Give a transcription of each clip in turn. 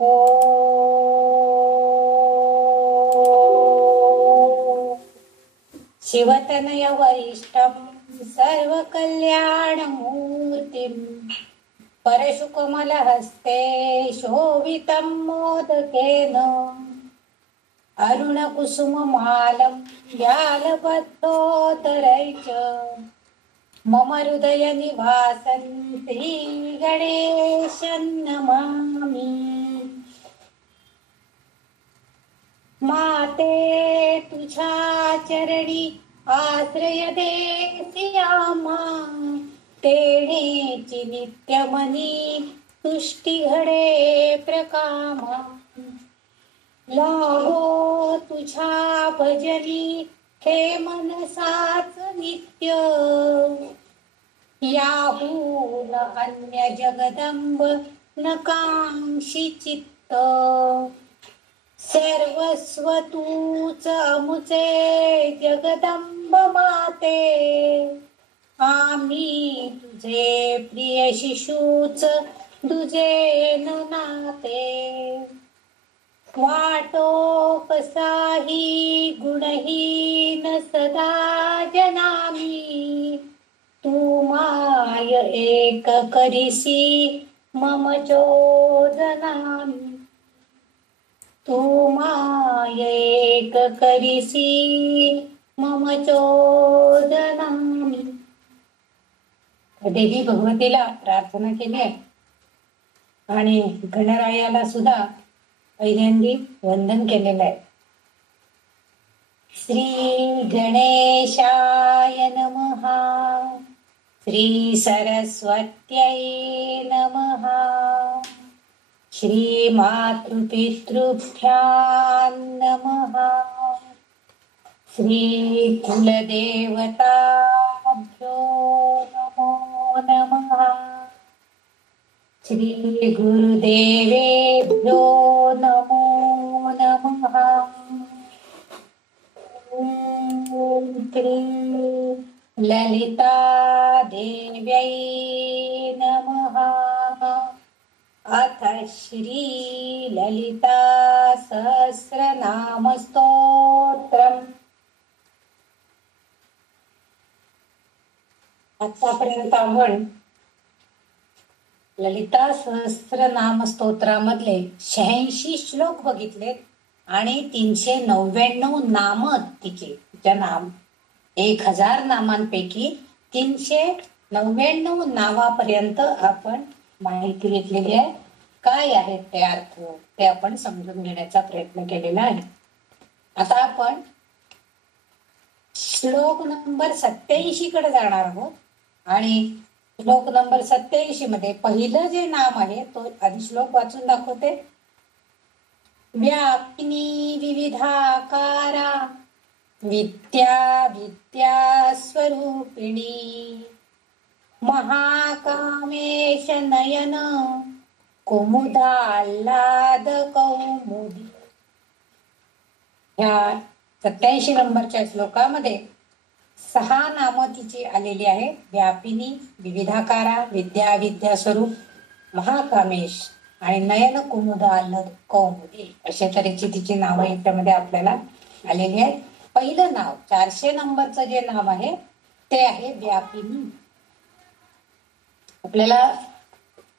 ओ शिवतनय वरिष्ठं सर्वकल्याणमूर्तिं परशुकमलहस्ते शोभितं मोदकेन अरुणकुसुममालं व्यालबद्धोत्तरैः मम हृदयनिवासं श्रीगणेशं नमामि। माते तुझ्या चरणी आश्रय देसियामा तेणेची नित्यमनी तुष्टी घडे प्रकामा लाभो तुझ्या भजनी हे मनसाच नित्य याहून अन्य जगदंब नकांक्षी चित्त सर्वस्व तूच अमुचे जगदंब माते आम्ही तुझे प्रिय शिशूच तुझे नाते वाटो कसाही गुणहीन सदा जनामी तू माय एक करिसी मम चोदनामी तू माय एक करिसी मम चोदनामी। देवी भगवतीला प्रार्थना केली आहे आणि गणरायाला सुद्धा पहिल्यांदी वंदन केलेलं आहे। श्री गणेशाय नमः श्री सरस्वत्यै नमः श्री मातृपितृभ्यां नमः श्री कुलदेवताभ्यो नमो नमः श्री गुरुदेवेभ्यो नमो नमः। ओम श्री ललिता देव्यै नमः। अथ श्री ललिता सहस्रनाम स्तोत्रम्। आतापर्यंत आपण ललिता सहस्रनाम स्तोत्रामधले 86 श्लोक बघितलेत आणि 399 नाम तिचे तिच्या नाम 1000 नामांपैकी 399 नावापर्यंत आपण माहिती घेतलेली आहे। काय आहेत ते अर्थ ते आपण समजून घेण्याचा प्रयत्न केलेला आहे। आता आपण श्लोक नंबर 87 कडे जाणार आहोत आणि श्लोक नंबर 87 मध्ये पहिलं जे नाम आहे तो आधी श्लोक वाचून दाखवते। व्यापिनी विविधाकारा विद्या विद्या स्वरूपिणी महाकामेश नयन कुमुदाल्लाद कौमुदी। ह्या 87 नंबरच्या श्लोकामध्ये 6 नामं तिची आलेली आहेत। व्यापिनी विविधाकारा विद्या विद्या स्वरूप महाकामेश आणि नयन कुमुदाल्लाद कौमुदी अशा तऱ्हेची तिची नावं याच्यामध्ये आपल्याला आलेली आहेत। पहिलं नाव 400 नंबरचं जे नाव आहे ते आहे व्यापिनी। आपल्याला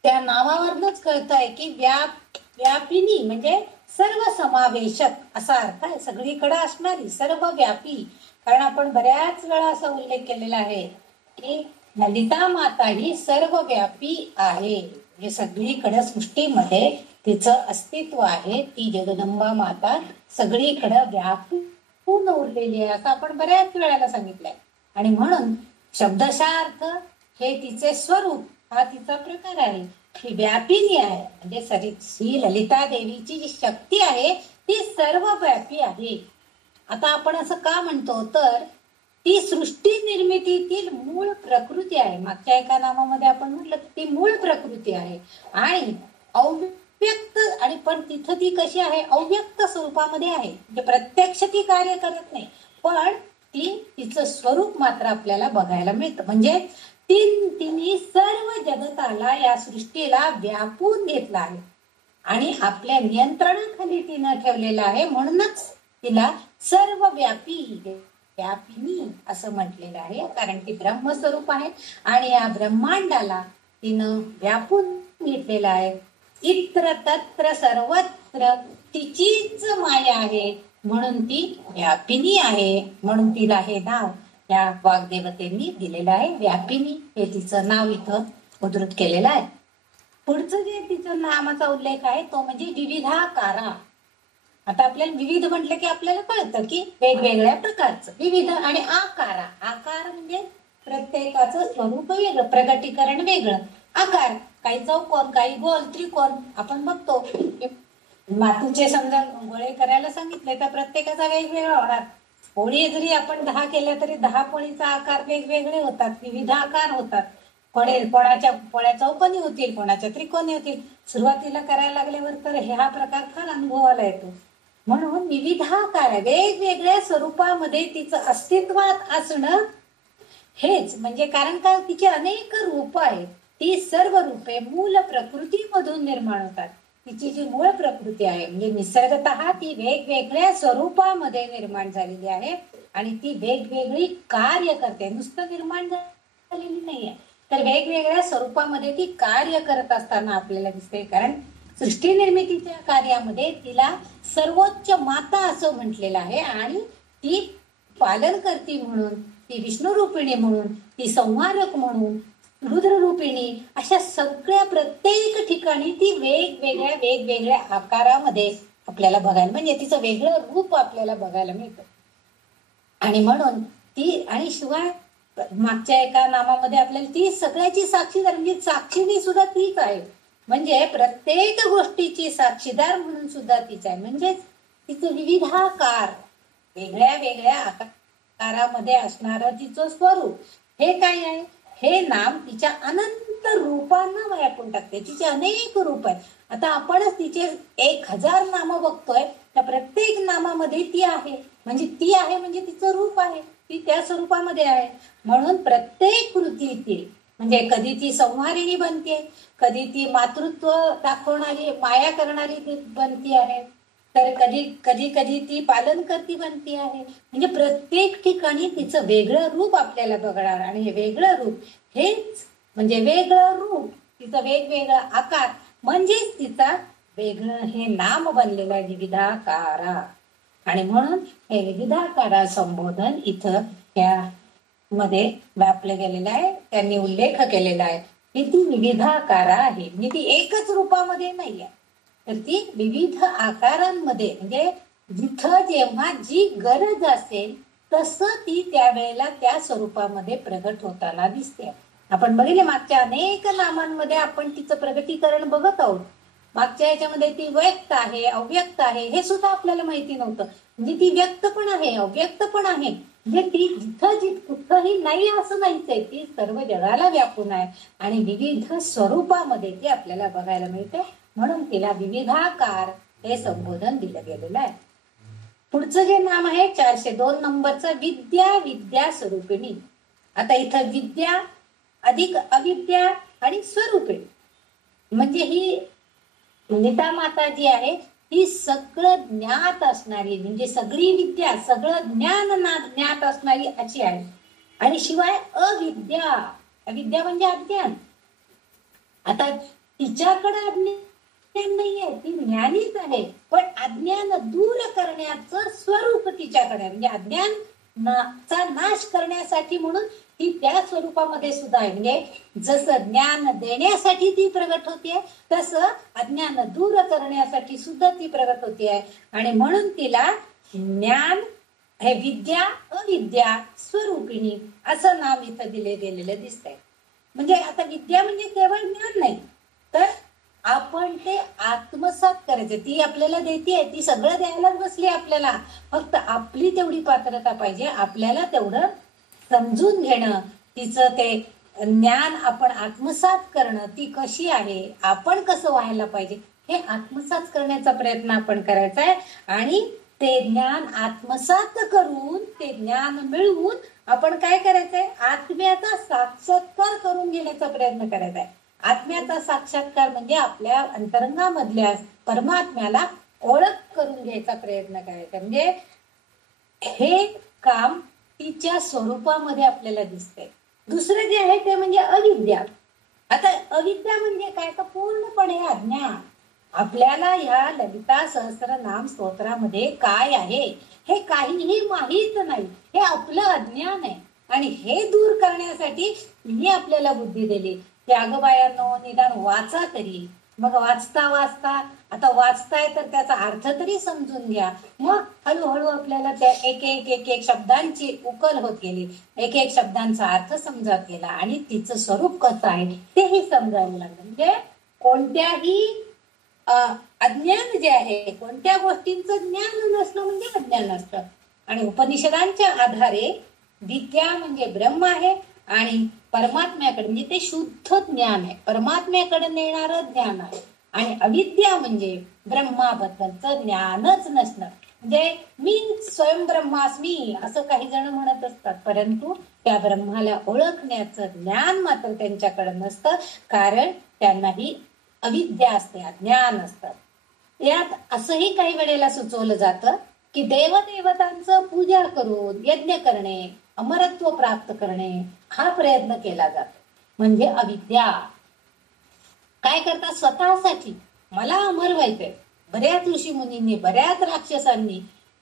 त्या नावावरूनच कळत आहे की व्यापिनी म्हणजे सर्व समावेशक असा अर्थ आहे, सगळीकडे असणारी सर्व व्यापी। कारण आपण बऱ्याच वेळा असा उल्लेख केलेला आहे की ललिता माता ही सर्वव्यापी आहे, म्हणजे सगळीकडे सृष्टीमध्ये तिचं अस्तित्व आहे। ती जगदंबा माता सगळीकडे व्यापून उरलेली आहे असं आपण बऱ्याच वेळाला सांगितलंय आणि म्हणून शब्दशार्थ हे तिचे स्वरूप हा तिचा प्रकार आहे। ही व्यापिनी आहे म्हणजे श्री ललिता देवीची जी शक्ती आहे ती सर्वव्यापी आहे। आता आपण असं का म्हणतो तर ती सृष्टी निर्मितीतील मूळ प्रकृती आहे। मागच्या एका नामामध्ये आपण म्हटलं ती मूळ प्रकृती आहे आणि अव्यक्त आणि पण तिथं ती कशी आहे अव्यक्त स्वरूपामध्ये आहे, म्हणजे प्रत्यक्ष ती कार्य करत नाही पण तिचं स्वरूप मात्र आपल्याला बघायला मिळतं। म्हणजे तिने सर्व जगताला या सृष्टीला व्यापून घेतला आहे आणि आपल्या नियंत्रणाखाली तिनं ठेवलेलं आहे. म्हणूनच तिला सर्वव्यापी व्यापिनी असं म्हटलेलं आहे. कारण ती ब्रह्मस्वरूप आहे आणि या ब्रह्मांडाला तिनं व्यापून घेतलेलं आहे. इत्र तत्र सर्वत्र तिचीच माया आहे, म्हणून ती व्यापिनी आहे. म्हणून तिला हे नाव या वाग्देवतेंनी दिलेलं आहे. व्यापिनी हे तिचं नाव इथं उद्धृत केलेलं आहे. पुढचं जे तिचं नामाचा उल्लेख आहे तो म्हणजे विविधाकारा. आता आपल्याला विविध म्हटलं की आपल्याला कळतं की वेगवेगळ्या प्रकारचं विविध. आणि आकारा, आकार म्हणजे प्रत्येकाचं स्वरूप वेगळं, प्रगटीकरण वेगळं. आकार काही चौकोन, काही गोल, त्रिकोण. आपण बघतो मातीचे समजा गोळे करायला सांगितले तर प्रत्येकाचा वेगवेगळा होणार. पोळी जरी आपण 10 केल्या तरी 10 पोळीचा आकार वेगवेगळे होतात, विविध आकार होतात. कोणाच्या पोळ्या चौकोनी होतील, कोणाच्या त्रिकोणी होतील. सुरुवातीला करायला लागल्यावर तर हा प्रकार फार अनुभवाला येतो. म्हणून विविधाकार, वेगवेगळ्या स्वरूपामध्ये तिचं अस्तित्वात असणं हेच म्हणजे. कारण का तिचे अनेक रूप आहेत. ती सर्व रूपे मूल प्रकृतीमधून निर्माण होतात. तिची जी मूळ प्रकृती आहे म्हणजे निसर्गतः ती वेगवेगळ्या स्वरूपामध्ये निर्माण झालेली आहे आणि ती वेगवेगळी कार्य करते. नुसतं निर्माण झालेली नाहीये, तर वेगवेगळ्या स्वरूपामध्ये ती कार्य करत असताना आपल्याला दिसते. कारण सृष्टी निर्मितीच्या कार्यामध्ये तिला सर्वोच्च माता असं म्हटलेलं आहे. आणि ती पालन करती म्हणून, ती विष्णू रूपिणी म्हणून, ती संहारक म्हणून, रुद्ररूपिणी, अशा सगळ्या प्रत्येक ठिकाणी ती वेगवेगळ्या आकारामध्ये आपल्याला बघायला म्हणजे तिचं वेगळं रूप आपल्याला बघायला मिळतं. आणि म्हणून ती, आणि शिवाय मागच्या एका नामामध्ये आपल्याला ती सगळ्याची साक्षीदार म्हणजे साक्षीनी सुद्धा तीच आहे. म्हणजे प्रत्येक गोष्टीची साक्षीदार म्हणून सुद्धा तीच आहे. म्हणजेच तिचं विविधाकार, वेगळ्या आकारामध्ये असणारं तिचं स्वरूप हे काय आहे. हे नाम तिच्या अनंत रूपांना व्यापून टाकते. तिचे अनेक रूप आहेत. आता आपणच तिचे 1000 नाम बघतोय, त्या प्रत्येक नामामध्ये ती आहे. म्हणजे ती आहे म्हणजे तिचं रूप आहे, ती त्या स्वरूपामध्ये आहे. म्हणून प्रत्येक कृतीतील म्हणजे कधी ती संहारिणी बनते, कधी ती मातृत्व दाखवणारी माया करणारी बनती आहे, तर कधी ती पालन करती बनती आहे. म्हणजे प्रत्येक ठिकाणी तिचं वेगळं रूप आपल्याला बघणार. आणि हे वेगळं रूप हेच म्हणजे वेगळं रूप, तिचं वेगवेगळा आकार म्हणजेच तिचा वेगळं हे नाम बनलेलं आहे विविधाकारा. आणि म्हणून हे विविधाकारा संबोधन इथं या मध्ये व्यापलं गेलेलं आहे. त्यांनी उल्लेख केलेला आहे की ती विविधाकारा आहे. म्हणजे ती एकच रूपामध्ये नाहीये, तर ती विविध आकारांमध्ये म्हणजे जिथं जेव्हा जी गरज असेल तसं ती त्यावेळेला त्या स्वरूपामध्ये प्रगट होताना दिसते. आपण बघितले मागच्या अनेक नामांमध्ये आपण तिचं प्रगटीकरण बघत आहोत. मागच्या याच्यामध्ये ती व्यक्त आहे, अव्यक्त आहे, हे सुद्धा आपल्याला माहिती नव्हतं. म्हणजे ती व्यक्त पण आहे, अव्यक्त पण आहे. म्हणजे ती जिथं कुठंही नाही असं नाहीच आहे. ती सर्व जगाला व्यापून आहे आणि विविध स्वरूपामध्ये ती आपल्याला बघायला मिळते. म्हणून तिला विविधाकार हे संबोधन दिलं गेलेलं आहे. पुढचं जे नाम आहे 402 नंबरचं विद्या स्वरूपिणी. आता इथं विद्या अधिक अविद्या आणि स्वरूपिणी म्हणजे ही निता माता जी आहे ही सगळं ज्ञात असणारी म्हणजे सगळी विद्या सगळं ज्ञात असणारी अशी आहे. आणि शिवाय अविद्या म्हणजे अज्ञान. आता तिच्याकडे अज्ञान नाहीये, ती ज्ञानीच आहे, पण अज्ञान दूर करण्याचं स्वरूप तिच्याकडे म्हणजे अज्ञानाचा नाश करण्यासाठी म्हणून ती त्या स्वरूपामध्ये सुद्धा आहे. म्हणजे जसं ज्ञान देण्यासाठी ती प्रगट होतीये तसं अज्ञान दूर करण्यासाठी सुद्धा ती प्रगट होतीये. आणि म्हणून तिला ज्ञान हे विद्या अविद्या स्वरूपिणी असं नाव इथं दिले गेलेलं दिसतंय. म्हणजे आता विद्या म्हणजे केवळ ज्ञान नाही, तर आपण ते आत्मसात करायचं. ती आपल्याला देते, ती सगळं द्यायलाच बसली आपल्याला. फक्त आपली तेवढी पात्रता पाहिजे, आपल्याला तेवढं समजून घेणं, तिचं ते ज्ञान आपण आत्मसात करणं, ती कशी आहे, आपण कसं व्हायला पाहिजे हे आत्मसात करण्याचा प्रयत्न आपण करायचा आहे. आणि ते ज्ञान आत्मसात करून ते ज्ञान मिळवून आपण काय करायचंय, आत्म्याचा साक्षात्कार करून घेण्याचा प्रयत्न करायचा आहे. आत्म्याचा साक्षात्कार म्हणजे आपल्या अंतरंगामधल्या परमात्म्याला ओळख करून घ्यायचा प्रयत्न करायचा. म्हणजे हे काम तिच्या स्वरूपामध्ये आपल्याला दिसतंय. दुसरं जे आहे ते म्हणजे अविद्या. आता अविद्या म्हणजे काय, तर पूर्णपणे अज्ञान. आपल्याला या ललिता सहस्त्रनाम स्तोत्रामध्ये काय आहे हे काहीही माहीत नाही, हे आपलं अज्ञान आहे. आणि हे दूर करण्यासाठी मी आपल्याला बुद्धी दिली की अगं बायांनो, निदान वाचा तरी. मग वाचता वाचता आता वाचताय तर त्याचा अर्थ तरी समजून घ्या. मग हळूहळू आपल्याला त्या एक एक एक एक शब्दांची उकल होत गेली, एक एक शब्दांचा अर्थ समजत गेला आणि तिचं स्वरूप कसं आहे तेही समजायला लागलं. म्हणजे कोणत्याही अज्ञान जे आहे, कोणत्या गोष्टींचं ज्ञान नसणं म्हणजे अज्ञान असतं. आणि उपनिषदांच्या आधारे विद्या म्हणजे ब्रह्म आहे आणि परमात्म्याकडे म्हणजे ते शुद्ध ज्ञान आहे, परमात्म्याकडे नेणारं ज्ञान आहे. आणि अविद्या म्हणजे ब्रह्माबद्दलचं ज्ञानच नसणं. म्हणजे मी स्वयं ब्रह्मास्मी असं काही जण म्हणत असतात, परंतु त्या ब्रह्माला ओळखण्याचं ज्ञान मात्र त्यांच्याकडे नसतं, कारण त्यांनाही अविद्या असते, अज्ञान असतं. यात असंही काही वेळेला सुचवलं जातं की देवदेवतांचं पूजा करून यज्ञ करणे, अमरत्व प्राप्त करणे हा प्रयत्न केला जातो. म्हणजे अविद्या. काय करतात, स्वतःसाठी मला अमर व्हायचंय. बऱ्याच ऋषी मुनींनी, बऱ्याच राक्षसांनी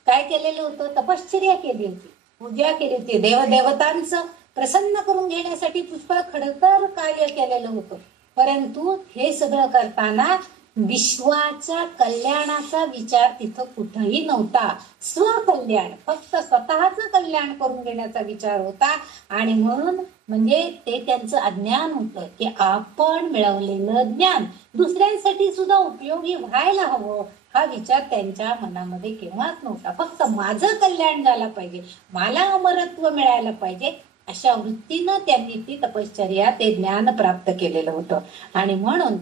काय केलेलं होतं, तपश्चर्या केली होती, पूजा केली होती, देवदेवतांचं प्रसन्न करून घेण्यासाठी पुष्कळ खडतर कार्य केलेलं होतं. परंतु हे सगळं करताना विश्वाच्या कल्याणाचा विचार तिथं कुठंही नव्हता. स्वकल्याण, फक्त स्वतःच कल्याण करून घेण्याचा विचार होता. आणि म्हणून म्हणजे ते त्यांचं अज्ञान होतं की आपण मिळवलेलं ज्ञान दुसऱ्यांसाठी सुद्धा उपयोगी व्हायला हवं, हा विचार त्यांच्या मनामध्ये केव्हाच नव्हता. फक्त माझं कल्याण झालं पाहिजे, मला अमरत्व मिळायला पाहिजे, अशा वृत्तीनं त्यांनी ती तपश्चर्या, ते ज्ञान प्राप्त केलेलं होतं. आणि म्हणून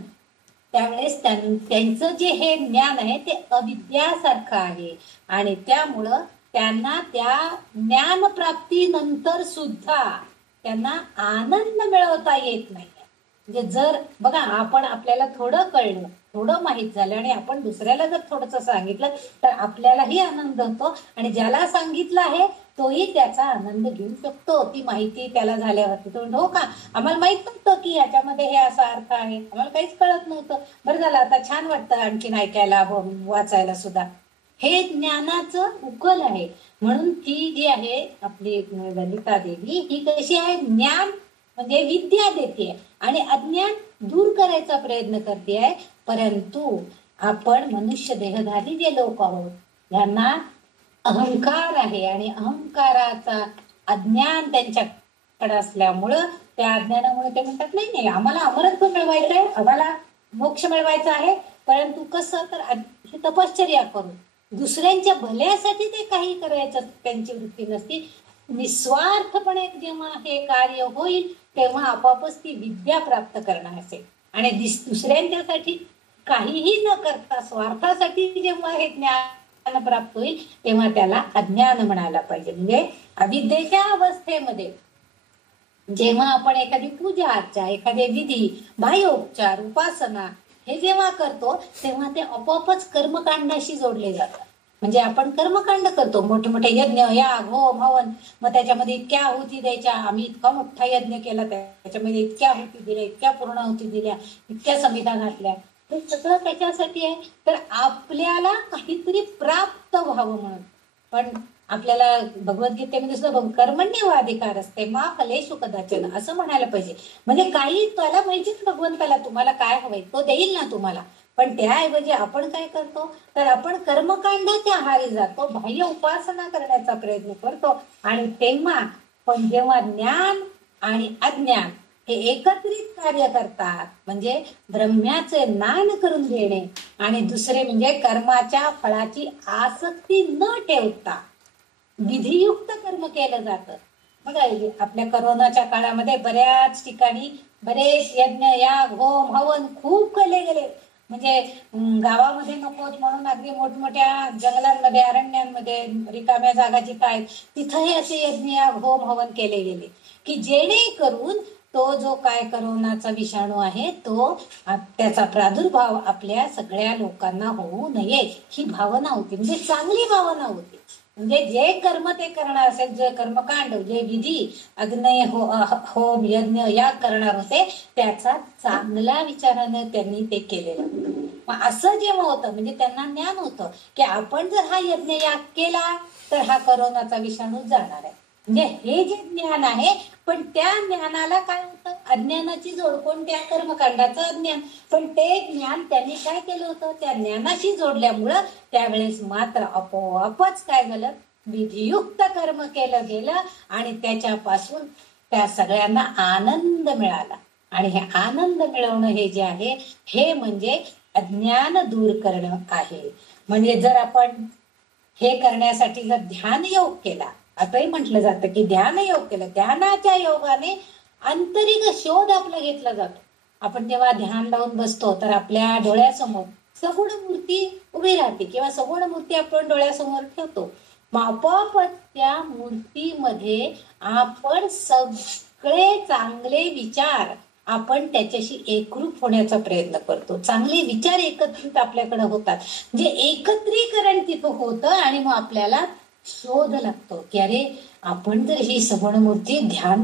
त्यावेळेस त्यांचं जे हे ज्ञान आहे ते अविद्यासारखं आहे. आणि त्यामुळं त्यांना त्या ज्ञान प्राप्तीनंतर सुद्धा त्यांना आनंद मिळवता येत नाही. म्हणजे जर बघा, आपण आपल्याला थोडं कळलं, थोडं माहित झालं आणि आपण दुसऱ्याला जर थोडंसं सांगितलं तर आपल्यालाही आनंद होतो आणि ज्याला सांगितलं आहे तोही त्याचा आनंद घेऊ शकतो. ती माहिती त्याला झाल्यावरती तो हो का, आम्हाला माहित नव्हतं की याच्यामध्ये हे असा अर्थ आहे, आम्हाला काहीच कळत नव्हतं, बरं झालं आता छान वाटतं आणखीन ऐकायला, वाचायला सुद्धा. हे ज्ञानाचं उकल आहे. म्हणून ती जी आहे आपली ललिता देवी, ही कशी आहे, ज्ञान म्हणजे विद्या देते आणि अज्ञान दूर करायचा प्रयत्न करते आहे. परंतु आपण मनुष्य देहधारी जे लोक आहोत, यांना अहंकार आहे आणि अहंकाराचा अज्ञान त्यांच्याकडे असल्यामुळं, त्या अज्ञानामुळे ते म्हणतात नाही नाही आम्हाला अमरत्व मिळवायचं आहे, आम्हाला मोक्ष मिळवायचा आहे, परंतु कसं तर ही तपश्चर्या करून दुसऱ्यांच्या भल्यासाठी ते काही करायचं त्यांची वृत्ती नसती. निस्वार्थपणे जेव्हा हे कार्य होईल तेव्हा आपोआपच ती विद्या प्राप्त करणार असेल. आणि दुसऱ्यांच्यासाठी काहीही न करता स्वार्थासाठी जेव्हा हे ज्ञान प्राप्त होईल तेव्हा त्याला अज्ञान म्हणायला पाहिजे. म्हणजे अविद्येच्या अवस्थेमध्ये जेव्हा आपण एखादी पूजा अर्चा, एखादे विधी, बाह्योपचार, उपासना हे जेव्हा करतो तेव्हा ते आपोआपच कर्मकांडाशी जोडले जातात. म्हणजे आपण कर्मकांड करतो, मोठे मोठे यज्ञ, याग, होम, हवन, मग त्याच्यामध्ये इतक्या आहुती द्यायच्या, आम्ही इतका मोठा यज्ञ केला, त्याच्यामध्ये इतक्या आहुती दिल्या, इतक्या पूर्ण आहुती दिल्या, इतक्या संविधा घातल्या. हे सगळं त्याच्यासाठी आहे तर आपल्याला काहीतरी प्राप्त व्हावं म्हणून. पण आपल्याला भगवद्गीतेमध्ये सुद्धा कर्मण्येवाधिकार असते, मा फलेषु कदाचन असं म्हणायला पाहिजे. म्हणजे काही त्याला माहितीच भगवंताला तुम्हाला काय हवंय तो देईल ना तुम्हाला. पण त्याऐवजी आपण काय करतो तर आपण कर्मकांडाच्या आहारी जातो, बाह्य उपासना करण्याचा प्रयत्न करतो. आणि तेव्हा पण जेव्हा ज्ञान आणि अज्ञान हे एकत्रित कार्य करतात, म्हणजे ब्रह्म्याचे ज्ञान करून घेणे आणि दुसरे म्हणजे कर्माच्या फळाची आसक्ती न ठेवता विधियुक्त कर्म केलं जातं. बघा आपल्या करोनाच्या काळामध्ये बऱ्याच ठिकाणी बरेच यज्ञ, याग, होम, हवन खूप केले गेले. म्हणजे गावामध्ये नकोत म्हणून अगदी मोठमोठ्या जंगलांमध्ये, अरण्यांमध्ये, रिकाम्या जागा जिथं आहेत तिथंही असे यज्ञ, याग, होम, हवन केले गेले की जेणेकरून तो जो काय करोनाचा विषाणू आहे तो त्याचा प्रादुर्भाव आपल्या सगळ्या लोकांना होऊ नये ही भावना होती, म्हणजे चांगली भावना होती. म्हणजे जे कर्म ते करणार असेल, जे कर्मकांड, जे विधी अग्नय होम यज्ञ या करणार होते, त्याचा चांगल्या विचाराने त्यांनी ते केलेलं. मग असं जेव्हा होतं म्हणजे त्यांना ज्ञान होतं की आपण जर हा यज्ञ याग केला तर हा करोनाचा विषाणू जाणार आहे. म्हणजे हे जे ज्ञान आहे, पण त्या ज्ञानाला काय होतं, अज्ञानाची जोड, कोणत्या कर्मकांडाचं अज्ञान. पण ते ज्ञान त्यांनी काय केलं होतं, त्या ज्ञानाशी जोडल्यामुळं त्यावेळेस मात्र आपोआपच काय झालं, विधियुक्त कर्म केलं गेलं आणि त्याच्यापासून त्या सगळ्यांना आनंद मिळाला. आणि हे आनंद मिळवणं हे जे आहे हे म्हणजे अज्ञान दूर करणं आहे. म्हणजे जर आपण हे करण्यासाठी जर ध्यान योग केला, असंही म्हटलं जातं की ध्यान योग केलं, ध्यानाच्या योगाने आंतरिक शोध आपला घेतला जातो. आपण जेव्हा ध्यान लावून बसतो तर आपल्या डोळ्यासमोर सगुण मूर्ती उभी राहते किंवा सगुण मूर्ती आपण डोळ्यासमोर ठेवतो. मग आपोआपच त्या मूर्तीमध्ये आपण सगळे चांगले विचार आपण त्याच्याशी एकरूप होण्याचा प्रयत्न करतो. चांगले विचार एकत्रित आपल्याकडे होतात, म्हणजे एकत्रीकरण तिथं होतं आणि मग आपल्याला शोध लागतो की अरे आपण जर ही सगुण मूर्ती ध्यान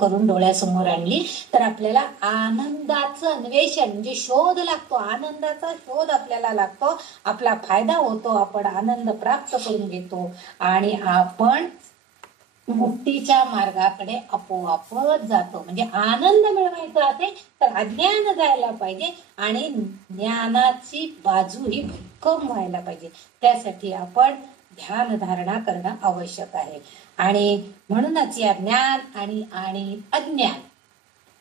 करून डोळ्यासमोर आणली तर आपल्याला आनंदाचं अन्वेषण म्हणजे शोध लागतो, आनंदाचा शोध आपल्याला लागतो, आपला फायदा होतो, आपण आनंद प्राप्त करून घेतो आणि आपण मुक्तीच्या मार्गाकडे आपोआपच जातो. म्हणजे आनंद मिळवायचा असेल तर अज्ञान जायला पाहिजे आणि ज्ञानाची बाजू ही भक्कम व्हायला पाहिजे. त्यासाठी आपण ध्यान धारणा करणं आवश्यक आहे. आणि म्हणूनच या ज्ञान आणि अज्ञान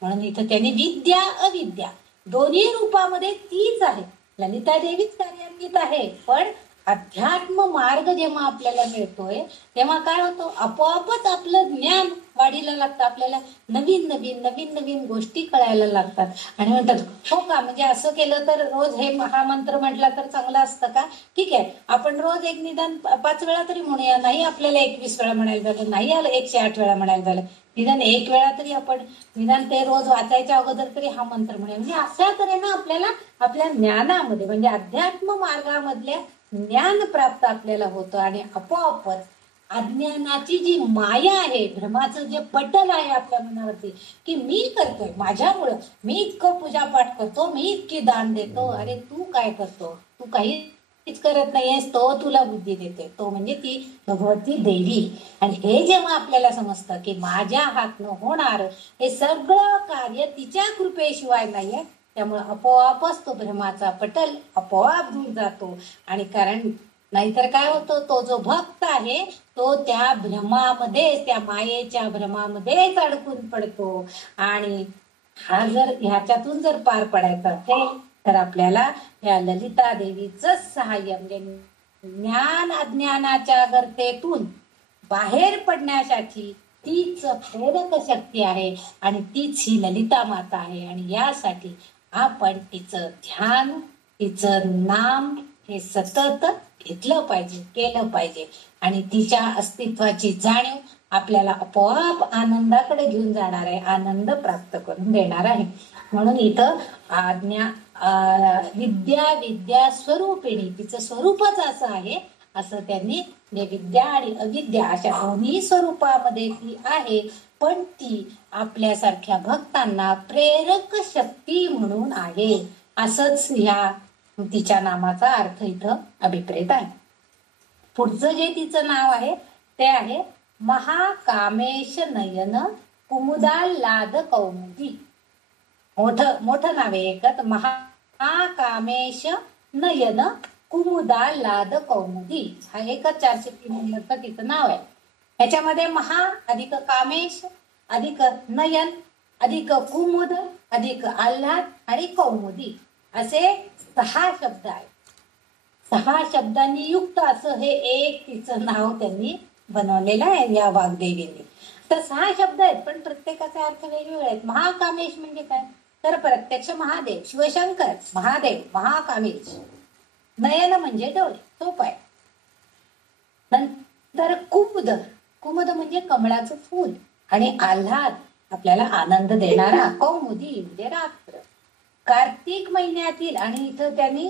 म्हणून इथं त्यांनी विद्या अविद्या दोन्ही रूपामध्ये तीच आहे. ललिता देवीच कार्यान्वित आहे, पण अध्यात्म मार्ग जेव्हा आपल्याला मिळतोय तेव्हा काय होतं, आपोआपच आपलं ज्ञान वाढीला लागतं, आपल्याला नवीन नवीन नवीन नवीन गोष्टी कळायला लागतात. आणि म्हणतात हो का, म्हणजे असं केलं तर रोज हे महामंत्र म्हटला तर चांगलं असतं का? ठीक आहे, आपण रोज एक निदान 5 वेळा तरी म्हणूया, नाही आपल्याला 21 वेळा म्हणायला झालं, नाही आलं 108 वेळा म्हणायला झालं, निदान 1 वेळा तरी आपण निदान ते रोज वाचायच्या अगोदर तरी हा मंत्र म्हणूया. म्हणजे अशा तऱ्हेनं आपल्याला आपल्या ज्ञानामध्ये म्हणजे अध्यात्म मार्गामधल्या ज्ञान प्राप्त आपल्याला होतं आणि आपोआपच अज्ञानाची जी माया आहे, भ्रमाचं जे पटल आहे आपल्या मनावरती की मी करतोय माझ्यामुळं, मी इतकं पूजापाठ करतो, मी इतकी दान देतो, अरे तू काय करतो, तू काहीच करत नाहीयेस, तो तुला बुद्धी देते, तो म्हणजे ती भगवती देवी. आणि हे जेव्हा आपल्याला समजतं की माझ्या हातनं होणार हे सगळं कार्य तिच्या कृपेशिवाय नाहीये, त्यामुळे आपोआपच तो भ्रमाचा पटल आपोआप दूर जातो. आणि कारण नाहीतर काय होतं, तो जो भक्त आहे तो त्या भ्रमामध्ये, त्या मायेच्या भ्रमामध्येच अडकून पडतो. आणि हा जर ह्याच्यातून जर पार पडायचा असेल तर आपल्याला या ललिता देवीचं सहाय्य म्हणजे ज्ञान अज्ञानाच्या गर्तेतून बाहेर पडण्यासाठी तीच प्रेरक शक्ती आहे आणि तीच ही ललिता माता आहे. आणि यासाठी आपण तिचं ध्यान, तिचं नाम हे सतत घेतलं पाहिजे, केलं पाहिजे. आणि तिच्या अस्तित्वाची जाणीव आपल्याला आपोआप आनंदाकडे घेऊन जाणार आहे, आनंद प्राप्त करून देणार आहे. म्हणून इथं विद्या स्वरूपिणी, तिचं स्वरूपच असं आहे असं त्यांनी, विद्या आणि अविद्या अशा दोन्ही स्वरूपामध्ये ती आहे, पण ती आपल्यासारख्या भक्तांना प्रेरक शक्ती म्हणून आहे, असंच ह्या तिच्या नामाचा अर्थ इथं अभिप्रेत आहे. पुढचं जे तिचं नाव आहे ते आहे महाकामेश नयन कुमुदाल्लाद कौमुदी. मोठं नाव आहे एकच, महाकामेश नयन कुमुदाल्लाद कौमुदी. हा एकच 403 नंबरचं तिचं नाव आहे. ह्याच्यामध्ये महा अधिक कामेश अधिक नयन अधिक कुमुद अधिक आल्हाद आणि कौमुदी असे 6 शब्द आहेत. 6 शब्दांनी युक्त असं हे एक तिचं नाव त्यांनी बनवलेलं आहे या वाग्देवीने. तर 6 शब्द आहेत पण प्रत्येकाचे अर्थ वेगवेगळे आहेत. महाकामेश म्हणजे काय, तर प्रत्यक्ष महादेव शिवशंकर, महादेव महाकामेश. नयन म्हणजे डोळे, सोपं आहे. नंतर कुमुद, कुमुद म्हणजे कमळाचं फूल. आणि आल्हाद आपल्याला आनंद देणारा कौमुदी म्हणजे रात्र. कार्तिक महिन्यातील, आणि इथं त्यांनी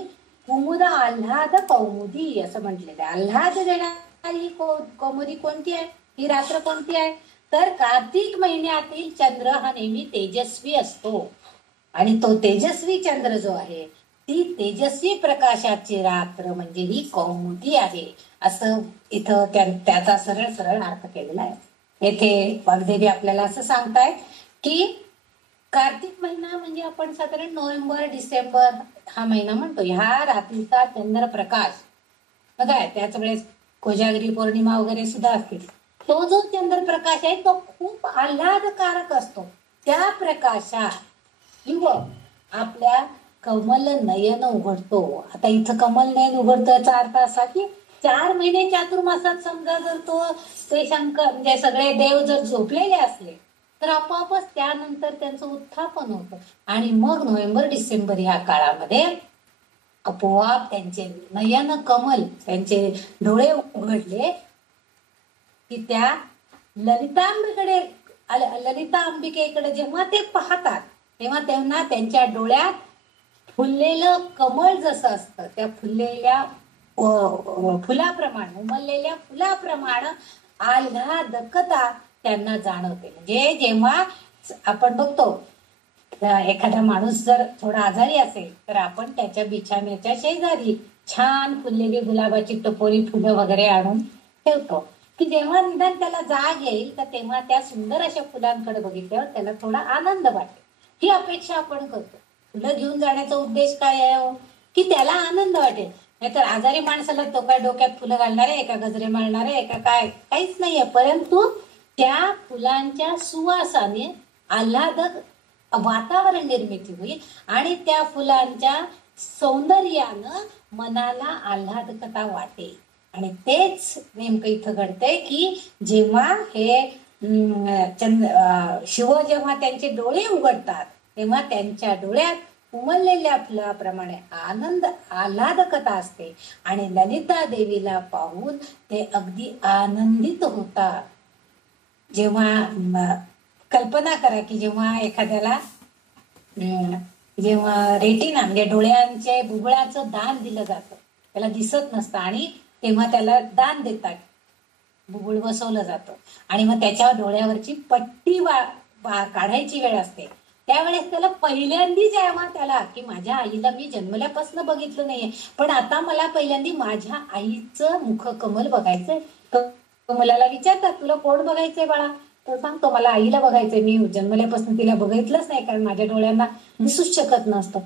कुमुद आल्हाद कौमुदी असं म्हटलेलं आहे. आल्हाद देणारी ही कौमुदी कोणती आहे, ही रात्र कोणती आहे, तर कार्तिक महिन्यातील चंद्र हा नेहमी तेजस्वी असतो. आणि तो तेजस्वी चंद्र जो आहे, ती तेजस्वी प्रकाशाची रात्र म्हणजे ही कौमुदी आहे, असं इथं त्याचा सरळ सरळ अर्थ केलेला आहे. येथे वाग्देवी आपल्याला असं सांगतायत की कार्तिक महिना म्हणजे आपण साधारण नोव्हेंबर डिसेंबर हा महिना म्हणतो. ह्या रात्रीचा चंद्रप्रकाश बघा, त्याच वेळेस कोजागरी पौर्णिमा वगैरे सुद्धा असतील. तो जो चंद्रप्रकाश आहे तो खूप आल्हादकारक असतो. त्या प्रकाशात आपल्या कमल नयन उघडतो. आता इथं कमल नयन उघडतो याचा अर्थ असा की 4 महिने चातुर्मासात समजा जर तो ते शंकर म्हणजे सगळे देव जर झोपलेले असले तर आपोआपच त्यानंतर त्यांचं उत्थापन होतं. आणि मग नोव्हेंबर डिसेंबर ह्या काळामध्ये आपोआप त्यांचे नयन कमल, त्यांचे डोळे उघडले की त्या ललिता अंबिकेकडे जेव्हा ते पाहतात तेव्हा त्यांना त्यांच्या डोळ्यात फुललेलं कमळ जसं असतं त्या फुललेल्या फुलाप्रमाणे, उमललेल्या फुलाप्रमाणे आल्हादकता त्यांना जाणवते. म्हणजे जेव्हा आपण बघतो एखादा माणूस जर थोडा आजारी असेल तर आपण त्याच्या बिछाण्याच्या शेजारी छान फुललेली गुलाबाची टपोरी फुलं वगैरे आणून ठेवतो की जेव्हा निदान त्याला जाग येईल तर तेव्हा त्या सुंदर अशा फुलांकडे बघितल्यावर त्याला थोडा आनंद वाटेल, ही अपेक्षा आपण करतो. फुलं घेऊन जाण्याचा उद्देश काय आहे की त्याला आनंद वाटेल. नाहीतर आजारी माणसाला तो काय डोक्यात फुलं घालणार आहे का, गजरे मारणार आहे का, काय काहीच नाहीये. परंतु त्या फुलांच्या सुवासाने आल्हादक वातावरण निर्मिती होईल आणि त्या फुलांच्या सौंदर्यानं मनाला आल्हादकता वाटेल. आणि तेच नेमकं इथं घडतंय की जेव्हा हे शिव जेव्हा त्यांचे डोळे उघडतात तेव्हा त्यांच्या डोळ्यात उमललेल्या फुलाप्रमाणे आनंद आल्हादकता असते आणि ललिता देवीला पाहून ते अगदी आनंदित होतात. जेव्हा कल्पना करा की जेव्हा एखाद्याला जेव्हा रेटिना म्हणजे डोळ्यांचे बुबुळाचं दान दिलं जातं, त्याला दिसत नसतं आणि तेव्हा त्याला दान देतात, बुबुळ बसवलं जातं आणि मग त्याच्या डोळ्यावरची पट्टी काढायची वेळ असते. त्यावेळेस त्याला पहिल्यांदी जेव्हा त्याला की माझ्या आईला मी जन्मल्यापासून बघितलं नाहीये पण आता मला पहिल्यांदी माझ्या आईचं मुखकमल बघायचंय. तो मुलाला विचारतात तुला कोण बघायचंय बाळा, तर सांगतो मला आईला बघायचंय, मी जन्मल्यापासून तिला बघितलंच नाही कारण माझ्या डोळ्यांना दिसूच शकत नसतं.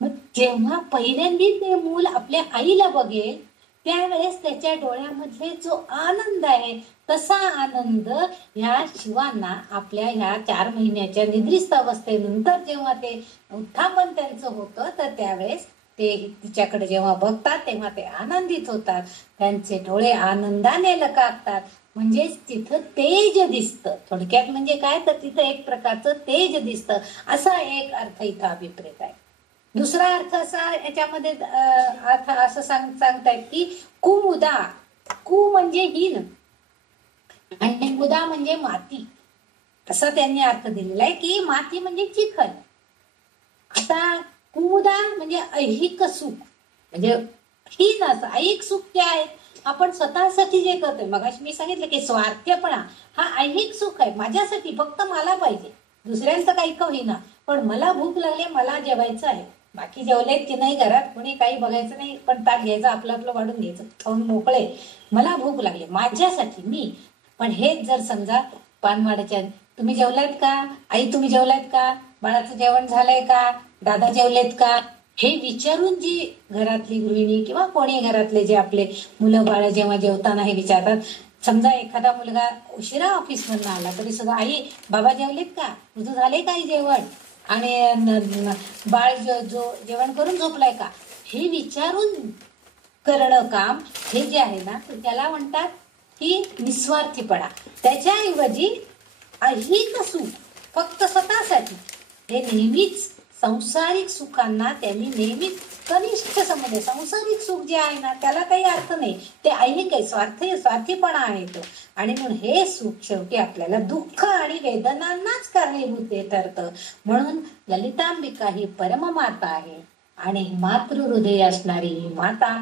मग जेव्हा पहिल्यांदी ते मूल आपल्या आईला बघेल त्यावेळेस त्याच्या डोळ्यामधले जो आनंद आहे तसा आनंद ह्या शिवांना आपल्या ह्या 4 महिन्याच्या निद्रिस्त अवस्थेनंतर जेव्हा ते उत्थापन त्यांचं होतं तर त्यावेळेस ते तिच्याकडे जेव्हा बघतात तेव्हा ते आनंदित होतात, त्यांचे डोळे आनंदाने लकाकतात. म्हणजेच तिथं तेज दिसतं. थोडक्यात म्हणजे काय तर तिथं एक प्रकारचं तेज दिसतं, असा एक अर्थ इथं अभिप्रेत आहे. दुसरा अर्थ असा याच्यामध्ये अर्थ असं सांगतायत की कुमुदा, कु म्हणजे हिन आणि मुदा म्हणजे माती, असं त्यांनी अर्थ दिलेला आहे की माती म्हणजे चिखल. आता कुमुदा म्हणजे ऐहिक सुख, म्हणजे हीन असं ऐहिक सुख जे आहे आपण स्वतःसाठी जे करतोय, मगाशी मी सांगितलं की स्वार्थपणा हा ऐहिक सुख आहे, माझ्यासाठी फक्त मला पाहिजे, दुसऱ्यांचं काही का होईना पण मला भूक लागली मला जेवायचं आहे, बाकी जेवलेत की नाही घरात कोणी काही बघायचं नाही, पण ताट घ्यायचं आपलं आपलं वाढून घ्यायचं, खाऊन मोकळे, मला भूक लागली माझ्यासाठी मी. पण हेच जर समजा पानवाड्याच्या तुम्ही जेवलात का, आई तुम्ही जेवलात का, बाळाचं जेवण झालंय का, दादा जेवलेत का, हे विचारून जी घरातली गृहिणी किंवा कोणी घरातले जे आपले मुलं बाळ जेव्हा जेवताना हे विचारतात. समजा एखादा मुलगा उशिरा ऑफिस मधून आला तरी सुद्धा आई बाबा जेवलेत का, तुझं झालंय काही जेवण, आणि बाळ जो जेवण करून झोपलाय का, हे विचारून करणं काम हे जे आहे ना त्याला म्हणतात की निस्वार्थीपणा. त्याच्याऐवजी ऐहिक सुख फक्त स्वतःसाठी हे नेहमीच सांसारिक सुखांना त्यांनी नेहमी कनिष्ठ समजले. सांसारिक सुख जे आहे ना त्याला काही अर्थ नाही, ते ऐहिक आहे, स्वार्थीपणा आहे तो. आणि म्हणून हे सुख शेवटी आपल्याला दुःख आणि वेदनांनाच कारणीभूत ठरतं. म्हणून ललितांबिका ही परममाता आहे आणि मातृहृदय असणारी ही माता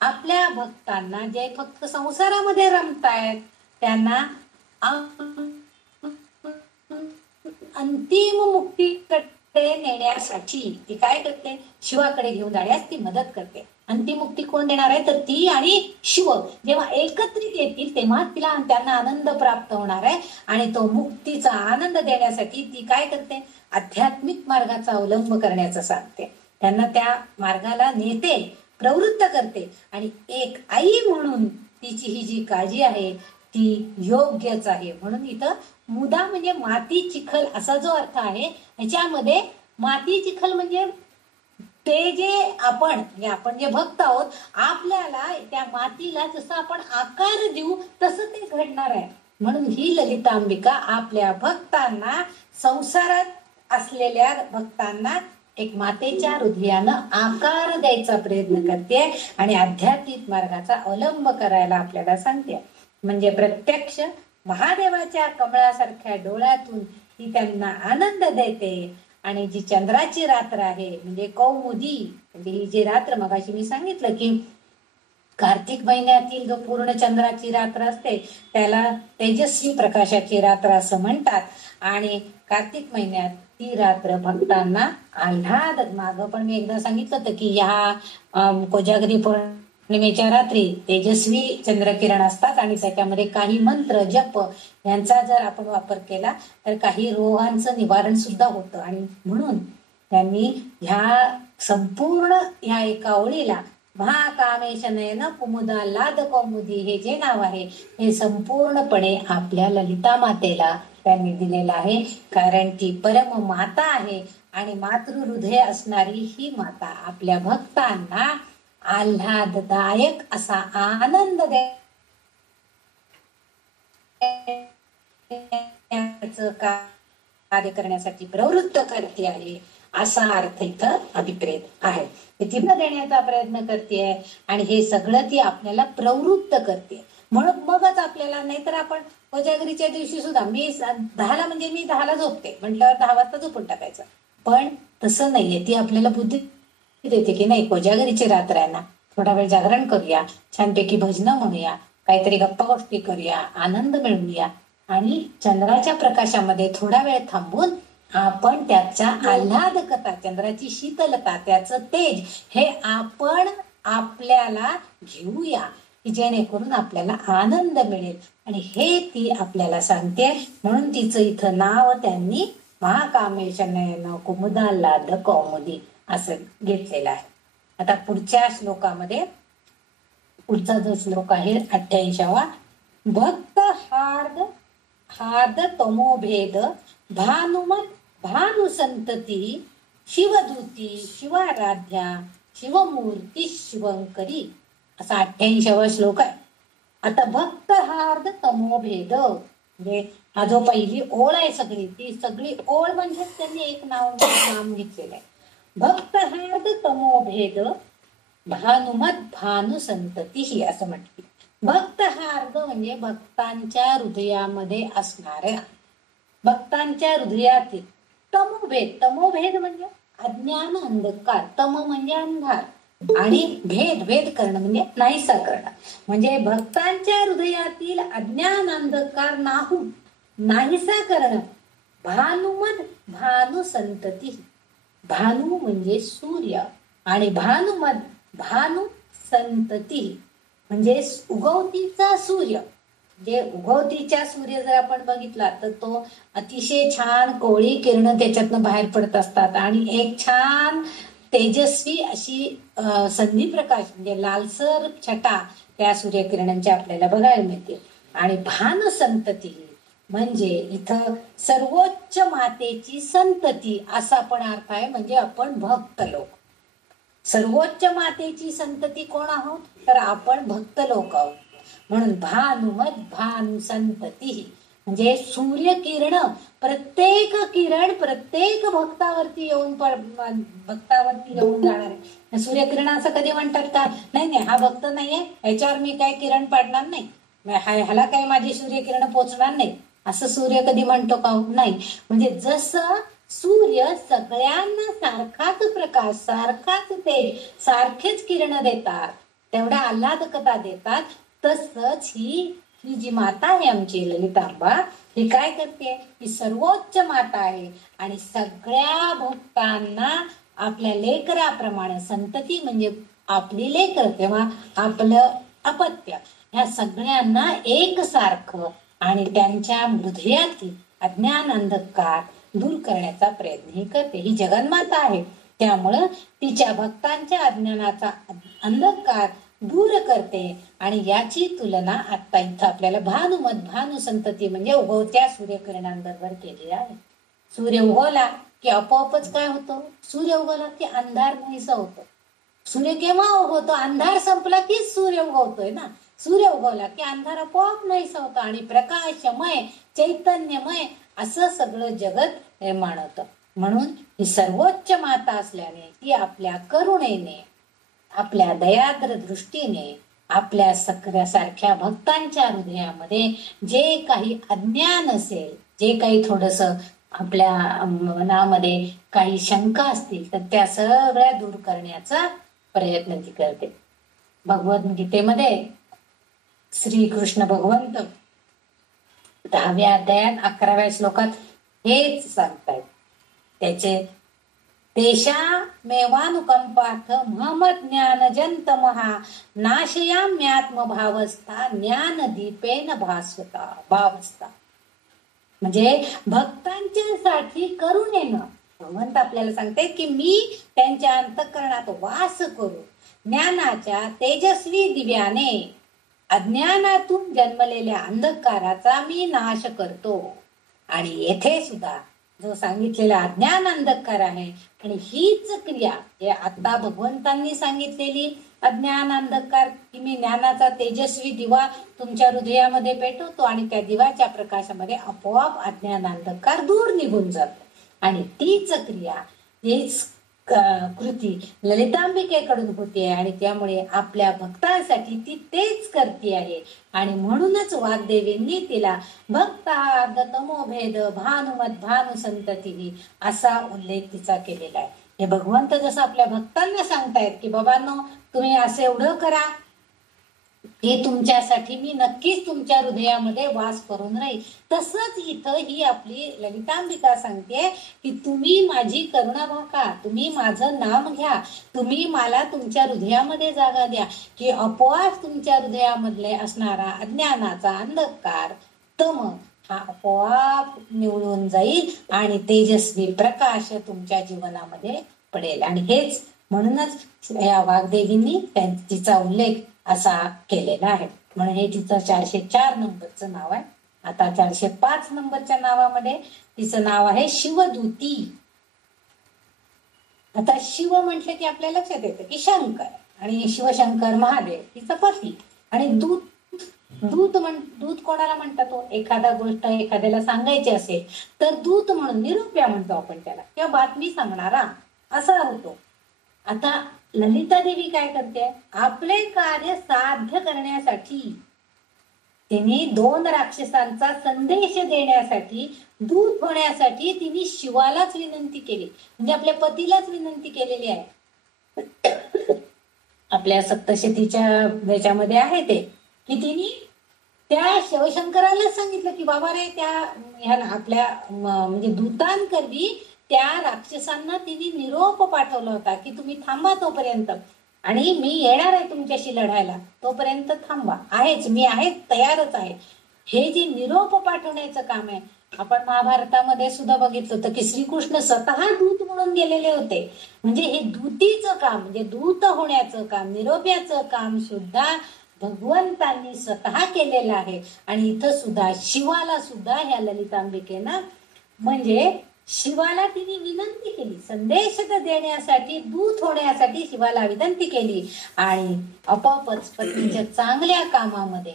आपल्या भक्तांना जे फक्त संसारामध्ये रमतायत त्यांना अंतिम मुक्तीकडे नेण्यासाठी ती काय करते, शिवाकडे घेऊन जाण्यास ती मदत करते. अंतिम मुक्ती कोण देणार आहे, तर ती आणि शिव जेव्हा एकत्रित येतील तेव्हा तिला त्यांना आनंद प्राप्त होणार आहे. आणि तो मुक्तीचा आनंद देण्यासाठी ती काय करते, आध्यात्मिक मार्गाचा अवलंब करण्याचं सांगते. त्यांना त्या मार्गाला नेते, प्रवृत्त करते. आणि एक आई म्हणून तिची ही जी काळजी आहे ती योग्यच आहे. म्हणून इथं मुदा म्हणजे माती चिखल असा जो अर्थ आहे, ह्याच्यामध्ये माती चिखल म्हणजे ते जे आपण जे भक्त आहोत, आपल्याला त्या मातीला जसं आपण आकार देऊ तसं ते घडणार आहे. म्हणून ही ललितांबिका आपल्या भक्तांना, संसारात असलेल्या भक्तांना एक मातेच्या हृदयानं आकार द्यायचा प्रयत्न करते आणि आध्यात्मिक मार्गाचा अवलंब करायला आपल्याला सांगते. म्हणजे प्रत्यक्ष महादेवाच्या कमळासारख्या डोळ्यातून ती त्यांना आनंद देते. आणि जी चंद्राची रात्र आहे म्हणजे कौमुदी, म्हणजे ही जी रात्र मगाशी मी सांगितलं की कार्तिक महिन्यातील जो पूर्ण चंद्राची रात्र असते त्याला तेजस्वी प्रकाशाची रात्र असं म्हणतात. आणि कार्तिक महिन्यात ती रात्र भक्तांना आल्हाद, मागं पण मी एकदा सांगितलं होतं की ह्या कोजागरी पौर्णिमेच्या रात्री तेजस्वी चंद्रकिरण असतात आणि त्याच्यामध्ये काही मंत्र जप यांचा जर आपण वापर केला तर काही रोगांचं निवारण सुद्धा होतं. आणि म्हणून त्यांनी ह्या संपूर्ण ह्या एका ओळीला महाकामेश नयन कुमुदा लाद कौमुदी हे जे नाव आहे हे संपूर्णपणे आपल्या ललिता मातेला त्यांनी दिलेलं आहे. कारण ती परम माता आहे आणि मातृहृदय असणारी ही माता आपल्या भक्तांना आल्हाददायक असा आनंद कार्य करण्यासाठी प्रवृत्त करते आहे असा अर्थ इथं अभिप्रेत आहे. तिला देण्याचा प्रयत्न करते आणि हे सगळं ती आपल्याला प्रवृत्त करते. म्हणून मगच आपल्याला, नाहीतर आपण कोजागरीच्या दिवशी सुद्धा मी 10ला म्हणजे मी 10ला झोपते म्हटल्यावर 10 वाजता झोपून टाकायचं, पण तसं नाहीये. ती आपल्याला बुद्धी देते की नाही, कोजागरीची रात्र आहे ना, थोडा वेळ जागरण करूया, छानपैकी भजनं म्हणूया, काहीतरी गप्पा गोष्टी करूया, आनंद मिळवूया आणि चंद्राच्या प्रकाशामध्ये थोडा वेळ थांबून आपण त्याचा आल्हादकता, चंद्राची शीतलता, त्याचं तेज हे आपण आपल्याला घेऊया की जेणेकरून आपल्याला आनंद मिळेल. आणि हे ती आपल्याला सांगते. म्हणून तिचं इथं नाव त्यांनी महाकामेश नयन कुमुदा लाद कौमुदी असं घेतलेलं आहे. आता पुढच्या श्लोकामध्ये पुढचा जो श्लोक आहे 88वा, भक्त हार्द तमोभेद भानुमत भानुसंतती शिवदूती शिवाराध्या शिवमूर्ती शिवंकरी असा 88वा श्लोक आहे. आता भक्त हार्द तमोभेद म्हणजे हा जो पहिली ओळ आहे सगळी, ती सगळी ओळ म्हणजे त्यांनी एक नाम घेतलेलं आहे. भक्त हार्द तमोभेद भानुमत भानुसंतती असं म्हटलं. भक्त हार्द म्हणजे भक्तांच्या हृदयामध्ये असणाऱ्या, भक्तांच्या हृदयातील तमोभेद. तमोभेद म्हणजे अज्ञान अंधकार, तम म्हणजे अंधार आणि भेद करणं म्हणजे नाहीसा करणं. म्हणजे भक्तांच्या हृदयातील अज्ञान अंधकार नाहीसा करणं. भानुमत भानुसंतती, भानु म्हणजे सूर्य आणि भानुमत भानु संतती म्हणजे उगवतीचा सूर्य. जे उगवतीच्या सूर्य जर आपण बघितला तर तो अतिशय छान कोवळी किरण त्याच्यातनं बाहेर पडत असतात आणि एक छान तेजस्वी अशी संधी प्रकाश म्हणजे लालसर छटा त्या सूर्यकिरणांच्या आपल्याला बघायला मिळते. आणि भानुसंतती म्हणजे इथं सर्वोच्च मातेची संतती असा पण अर्थ आहे. म्हणजे आपण भक्त लोक, सर्वोच्च मातेची संतती कोण आहोत तर आपण भक्त लोक आहोत. म्हणून भानुमत भानुसंतती म्हणजे सूर्यकिरण, प्रत्येक किरण प्रत्येक भक्तावरती येऊन जाणार आहे. सूर्यकिरण असं कधी म्हणतात का? नाही नाही, हा भक्त नाहीये, ह्याच्यावर मी काय किरण पाडणार नाही, ह्याला काय माझी सूर्यकिरण पोचणार नाही, असं सूर्य कधी म्हणतो का? नाही. म्हणजे जसं सूर्य सगळ्यांना सारखाच प्रकाश, सारखाच तेज, सारखेच किरण देतात, तेवढ्या आल्हादकता देतात, तसंच ही जी माता आहे आमची ललितांबा, ही काय करते? ही सर्वोच्च माता आहे आणि सगळ्या भक्तांना आपल्या लेकराप्रमाणे, संतती म्हणजे आपली लेकर किंवा आपलं अपत्य, ह्या सगळ्यांना एकसारखं आणि त्यांच्या हृदयातील अज्ञान अंधकार दूर करण्याचा प्रयत्न ही करते. ही जगन्माता आहे, त्यामुळं तिच्या भक्तांच्या अज्ञानाचा अंधकार दूर करते. आणि याची तुलना आता इथं आपल्याला भानुसंतती म्हणजे उगवत्या सूर्यकिरणांबरोबर केली आहे. सूर्य उगवला की आपोआपच काय होतं? सूर्य उगवला की अंधार नाहीसा होतो. सूर्य केव्हा उगवतो? अंधार संपला की सूर्य उगवतोय ना. सूर्य उगवला की अंधार आपोआप नाहीसा होतो आणि प्रकाशमय, चैतन्यमय असं सगळं जगत निर्माण होतं. म्हणून ही सर्वोच्च माता असल्याने ती आपल्या करुणेने, आपल्या दयाद्र दृष्टीने आपल्या सारख्या भक्तांच्या हृदयामध्ये जे काही अज्ञान असेल, जे काही थोडस आपल्या मनामध्ये काही शंका असतील, तर त्या सगळ्या दूर करण्याचा प्रयत्न ती करते. भगवद्गीतेमध्ये श्रीकृष्ण भगवंत 10व्या अध्यायात 11व्या श्लोकात हेच सांगतायत. त्याचे तेषामेवानुकंपार्थ महमज्ञानजन्त महा नाशयाम्यात्मभावस्था ज्ञानदीपेन भावस्ता. म्हणजे भक्तांच्यासाठी करुणेनं भगवंत आपल्याला सांगते की मी त्यांच्या अंतःकरणात वास करू ज्ञानाच्या तेजस्वी दिव्याने अज्ञानातून जन्मलेल्या अंधकाराचा मी नाश करतो. आणि येथे सुद्धा जो सांगितलेला अज्ञान अंधकार आहे, आणि हीच क्रिया हे आता भगवंतांनी सांगितलेली अज्ञान अंधकार की मी ज्ञानाचा तेजस्वी दिवा तुमच्या हृदयामध्ये पेटवतो आणि त्या दिवाच्या प्रकाशामध्ये आपोआप अज्ञान अंधकार दूर निघून जातो. आणि तीच क्रिया, हीच कृती ललितांबिकेकडून होते आणि त्यामुळे आपल्या भक्तांसाठी ती तेच करते आहे. आणि म्हणूनच वाग्देवींनी तिला भक्तार्ध तमोभेद भानुसंतती असा उल्लेख तिचा केलेला आहे. हे भगवंत जसं आपल्या भक्तांना सांगतायत की बाबांनो तुम्ही असं एवढं करा हे तुमच्यासाठी मी नक्कीच तुमच्या हृदयामध्ये वास करून राहील, तसंच इथं ही आपली ललितांबिका सांगते की तुम्ही माझी करुणा भाका, तुम्ही माझं नाम घ्या, तुम्ही मला तुमच्या हृदयामध्ये जागा द्या की आपोआप तुमच्या हृदयामधले असणारा अज्ञानाचा अंधकार तम हा आपोआप निवळून जाईल आणि तेजस्वी प्रकाश तुमच्या जीवनामध्ये पडेल. आणि हेच म्हणूनच या वाग्देवींनी तिचा उल्लेख असा केलेला आहे. म्हणून हे तिचं 404 नंबरचं नाव आहे. आता 405 नंबरच्या नावामध्ये तिचं नाव आहे शिवदूती. आता शिव म्हटलं की आपल्या लक्षात येतं की शंकर, आणि शिवशंकर महादेव तिचा पती. आणि दूत कोणाला म्हणतात? तो एखादा गोष्ट एखाद्याला सांगायची असेल तर दूत म्हणून, निरूप्या म्हणतो आपण त्याला, किंवा बातमी सांगणारा असा होतो. आता ललिता देवी काय करते? आपले कार्य साध्य करण्यासाठी तिने 2 राक्षसांचा संदेश देण्यासाठी, दूत होण्यासाठी तिने शिवालाच विनंती केली, म्हणजे आपल्या पतीलाच विनंती केलेली आहे. आपल्या सप्तशतीच्या याच्यामध्ये आहे ते की तिने त्या शिवशंकरालाच सांगितलं की बाबा रे, त्या ह्या आपल्या म्हणजे दूतांकरवी त्या राक्षसांना तिने निरोप पाठवला होता की तुम्ही थांबा तोपर्यंत, आणि मी येणार आहे तुमच्याशी लढायला, तोपर्यंत थांबा, आहेच मी आहे, तयारच आहे. हे जे निरोप पाठवण्याचं काम आहे, आपण महाभारतामध्ये सुद्धा बघितलं होतं की श्रीकृष्ण स्वतः दूत म्हणून गेलेले होते. म्हणजे हे दूतीचं काम, म्हणजे दूत होण्याचं काम, निरोप्याचं काम सुद्धा भगवंतांनी स्वतः केलेलं आहे. आणि इथं सुद्धा शिवाला सुद्धा ह्या ललितांबिकेनं म्हणजे शिवाला तिने विनंती केली, संदेश देण्यासाठी, दूत होण्यासाठी शिवाला विनंती केली. आणि आपोआपच पतीच्या चांगल्या कामामध्ये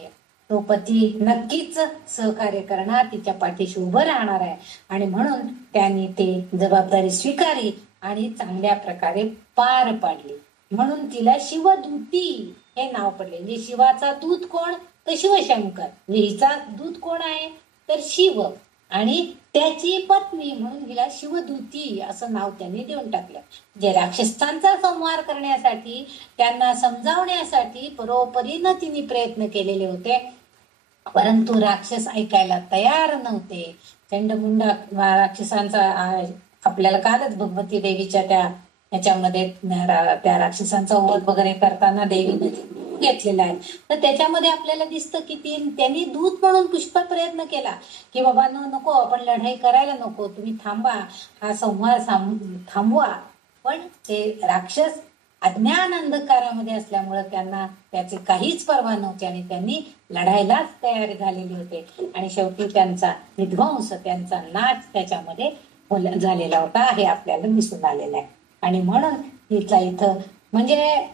तो पती नक्कीच सहकार्य करणार, तिच्या पाठीशी उभं राहणार आहे. आणि म्हणून त्यांनी ते जबाबदारी स्वीकारली आणि चांगल्या प्रकारे पार पाडली. म्हणून तिला शिवदूती हे नाव पडले. म्हणजे शिवाचा दूत कोण? तर शिवशंकर. म्हणजे हिचा दूत कोण आहे? तर शिव. आणि त्याची पत्नी म्हणून हिला शिवदूती असं नाव त्यांनी देऊन टाकलं. जे राक्षसांचा संहार करण्यासाठी, त्यांना समजावण्यासाठी परोपरीनं तिने प्रयत्न केलेले होते, परंतु राक्षस ऐकायला तयार नव्हते. चंडमुंडा राक्षसांचा आपल्याला कालच भगवती देवीच्या त्या याच्यामध्ये त्या राक्षसांचा वध वगैरे करताना देवीने घेतलेला आहे. तर त्याच्यामध्ये आपल्याला दिसतं की त्यांनी दूत म्हणून पुष्कळ प्रयत्न केला की बाबा नको, आपण लढाई करायला नको, तुम्ही थांबा, हा संहार थांबवा. पण ते राक्षस अज्ञान अंधकारामध्ये असल्यामुळे त्यांना त्याचे काहीच पर्वा नव्हते आणि त्यांनी लढायलाच तयार झालेले होते. आणि शेवटी त्यांचा विध्वंस, त्यांचा नाच त्याच्यामध्ये झालेला होता, हे आपल्याला दिसून आलेलं आहे. आणि म्हणून तिचा इथं म्हणजे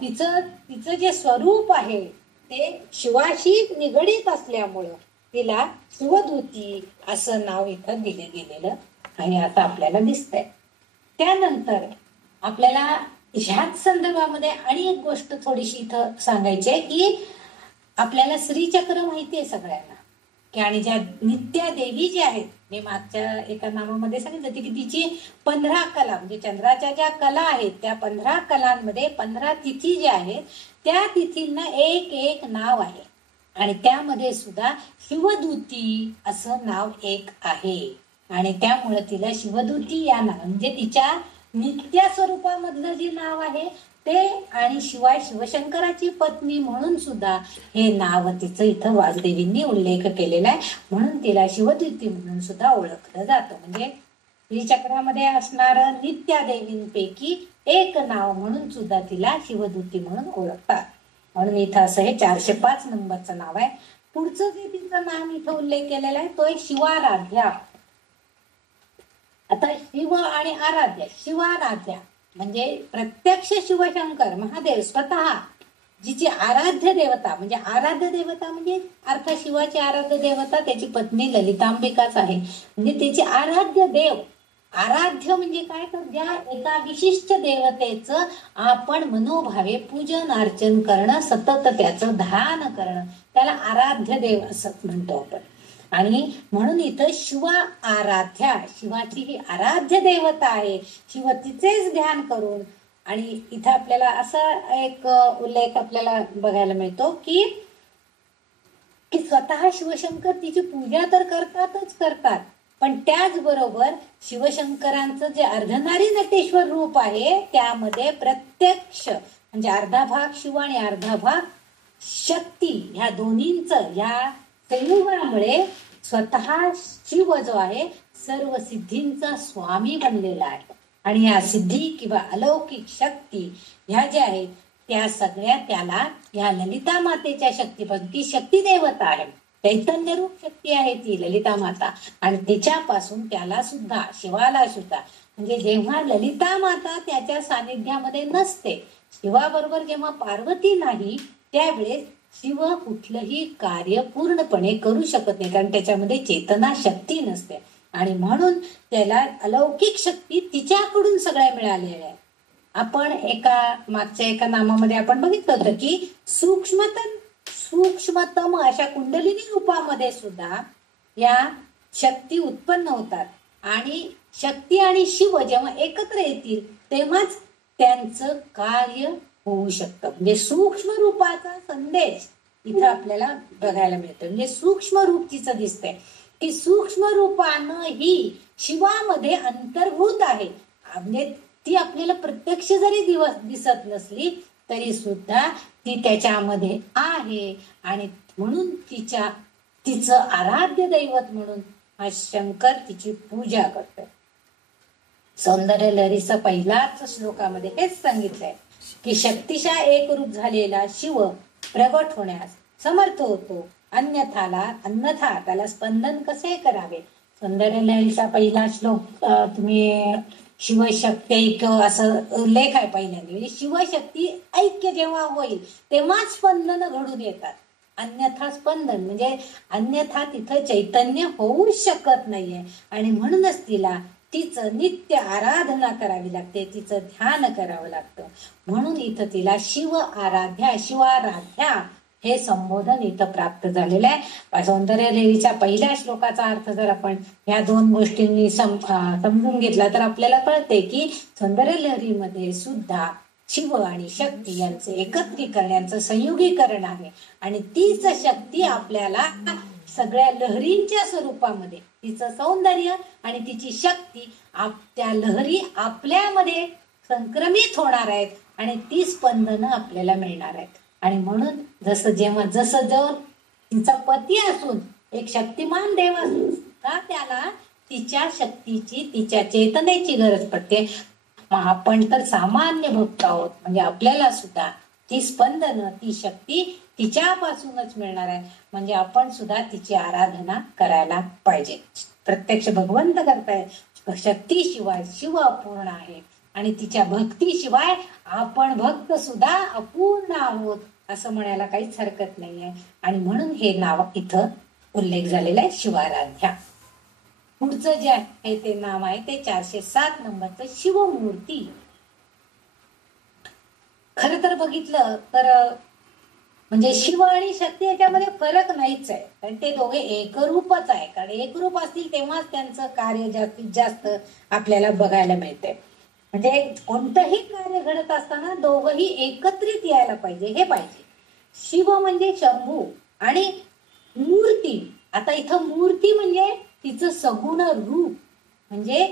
तिचं जे स्वरूप आहे ते शिवाशी निगडीत असल्यामुळं तिला शिवदूती असं नाव इथं दिले गेलेलं आहे, आता आपल्याला दिसतंय. त्यानंतर आपल्याला ह्याच संदर्भामध्ये आणि एक गोष्ट थोडीशी इथं सांगायची आहे की आपल्याला श्रीचक्र माहिती आहे सगळ्यांना की, आणि ज्या नित्या देवी ज्या आहेत, मी मागच्या एका नामामध्ये सांगितलं की तिची 15 कला, म्हणजे चंद्राच्या ज्या कला आहेत त्या 15 कलांमध्ये 15 तिथी ज्या आहेत त्या तिथींना एक एक नाव आहे. आणि त्यामध्ये सुद्धा शिवदूती असं नाव एक आहे. आणि त्यामुळे तिला शिवदूती या नाव म्हणजे तिच्या नित्य स्वरूपामधलं जे नाव आहे ते, आणि शिवाय शिवशंकराची पत्नी म्हणून सुद्धा हे नाव तिचं इथं वाग्देवींनी उल्लेख केलेला आहे. म्हणून तिला शिवदूती म्हणून सुद्धा ओळखलं जातं. म्हणजे श्रीचक्रामध्ये असणारं नित्या देवींपैकी एक नाव म्हणून सुद्धा तिला शिवदूती म्हणून ओळखतात. म्हणून इथं असं हे 405 नंबरचं नाव आहे. पुढचं जे तिचं नाम इथं उल्लेख केलेला आहे तो आहे शिवाराध्या. आता शिव आणि आराध्या, शिवाराध्या म्हणजे प्रत्यक्ष शिवशंकर महादेव स्वतः जिची आराध्य देवता, म्हणजे आराध्य देवता म्हणजे अर्थात शिवाची आराध्य देवता त्याची पत्नी ललितांबिकाच आहे. म्हणजे त्याची आराध्य देव, आराध्य म्हणजे काय, तर ज्या एका विशिष्ट देवतेचं आपण मनोभावे पूजन अर्चन करणं, सतत त्याचं ध्यान करणं, त्याला आराध्य देव असं म्हणतो आपण. आणि म्हणून इथं शिवा आराध्या, शिवाची ही आराध्य देवता आहे, शिव तिचेच ध्यान करून. आणि इथं आपल्याला असा एक उल्लेख आपल्याला बघायला मिळतो की स्वतः शिवशंकर तिची पूजा तर करतातच करतात, पण त्याचबरोबर शिवशंकरांचं जे अर्धनारी नटेश्वर रूप आहे त्यामध्ये प्रत्यक्ष म्हणजे अर्धा भाग शिव आणि अर्धा भाग शक्ती, ह्या दोन्हींचं ह्या संयोगामुळे स्वतः शिव जो आहे सर्व सिद्धींचा स्वामी बनलेला आहे. आणि या सिद्धी किंवा अलौकिक शक्ती ह्या ज्या आहेत त्या सगळ्या त्याला या ललिता मातेच्या शक्तीपासून, ती शक्ती देवता आहे, चैतन्य रूप शक्ती आहे ती ललिता माता, आणि तिच्यापासून त्याला सुद्धा, शिवाला सुद्धा, म्हणजे जेव्हा ललिता माता त्याच्या सानिध्यामध्ये नसते, शिवाबरोबर जेव्हा पार्वती नाही, त्यावेळेस शिव कुठलंही कार्य पूर्णपणे करू शकत नाही, कारण त्याच्यामध्ये चेतना शक्ती नसते. आणि म्हणून त्याला अलौकिक शक्ती तिच्याकडून सगळ्या मिळालेल्या आहे. आपण मागच्या एका नामामध्ये आपण बघितलं होतं की सूक्ष्मतम अशा कुंडलिनी रूपामध्ये सुद्धा या शक्ती उत्पन्न होतात. आणि शक्ती आणि शिव जेव्हा एकत्र येतील तेव्हाच त्यांचं कार्य होऊ शकतं. म्हणजे सूक्ष्म रूपाचा संदेश इथं आपल्याला बघायला मिळतो. म्हणजे सूक्ष्म रूप तिचं दिसतंय की सूक्ष्म रूपानं ही शिवामध्ये अंतर्भूत आहे. म्हणजे ती आपल्याला प्रत्यक्ष जरी दिसत नसली तरी सुद्धा ती त्याच्यामध्ये आहे. आणि म्हणून तिचं आराध्य दैवत म्हणून हा शंकर तिची पूजा करतो. सौंदर्य लहरीचा पहिलाच श्लोकामध्ये हेच सांगितलंय की शक्तिशा एक रूप झालेला शिव प्रगट होण्यास समर्थ होतो, अन्यथा त्याला स्पंदन कसे करावे. सौंदर्य लहरीचा पहिला श्लोक तुम्ही शिवशक्ती ऐक्य असं उल्लेख आहे पहिल्यांदा. म्हणजे शिवशक्ती ऐक्य जेव्हा होईल तेव्हा स्पंदन घडून येतात. अन्यथा स्पंदन, म्हणजे अन्यथा तिथं चैतन्य होऊ शकत नाहीये. आणि म्हणूनच तिला तिचं नित्य आराधना करावी लागते, तिचं ध्यान करावं लागतं. म्हणून इथं तिला शिव आराध्या, शिवाराध्या हे संबोधन इथं प्राप्त झालेलं आहे. सौंदर्य लहरीच्या पहिल्या श्लोकाचा अर्थ जर आपण ह्या दोन गोष्टींनी समजून घेतला तर आपल्याला कळते की सौंदर्य लहरीमध्ये सुद्धा शिव आणि शक्ती यांचे एकत्रीकरण, यांचं संयुगीकरण आहे. आणि तीच शक्ती आपल्याला सगळ्या लहरींच्या स्वरूपामध्ये, तिचं सौंदर्य आणि तिची शक्ती, त्या लहरी आपल्यामध्ये संक्रमित होणार आहेत आणि ती स्पंदनं आपल्याला मिळणार आहेत. आणि म्हणून जसं तिचा पती असून एक शक्तिमान देव असून त्याला तिच्या शक्तीची, तिच्या चेतनेची गरज पडते. आपण तर सामान्य भक्त आहोत, म्हणजे आपल्याला सुद्धा ती स्पंदनं, ती शक्ती तिच्यापासूनच मिळणार आहे. म्हणजे आपण सुद्धा तिची आराधना करायला पाहिजे. प्रत्यक्ष भगवंत करताय, शक्ती शिवाय शिव अपूर्ण आहे आणि तिच्या भक्तीशिवाय आपण भक्त सुद्धा अपूर्ण आहोत असं म्हणायला काहीच हरकत नाहीये. आणि म्हणून हे नाव इथं उल्लेख झालेला आहे, शिवाराध्या. पुढचं जे आहे ते नाव आहे ते 407 नंबरचं शिवमूर्ती. खर तर बघितलं तर म्हणजे शिव आणि शक्ती याच्यामध्ये फरक नाहीच आहे, कारण ते दोघे एकरूपच आहे. कारण एकरूप असतील तेव्हाच त्यांचं कार्य जास्तीत जास्त आपल्याला बघायला मिळते. म्हणजे कोणतंही कार्य घडत असताना दोघंही एकत्रित यायला पाहिजे, हे पाहिजे. शिव म्हणजे शंभू आणि मूर्ती. आता इथं मूर्ती म्हणजे तिचं सगुण रूप, म्हणजे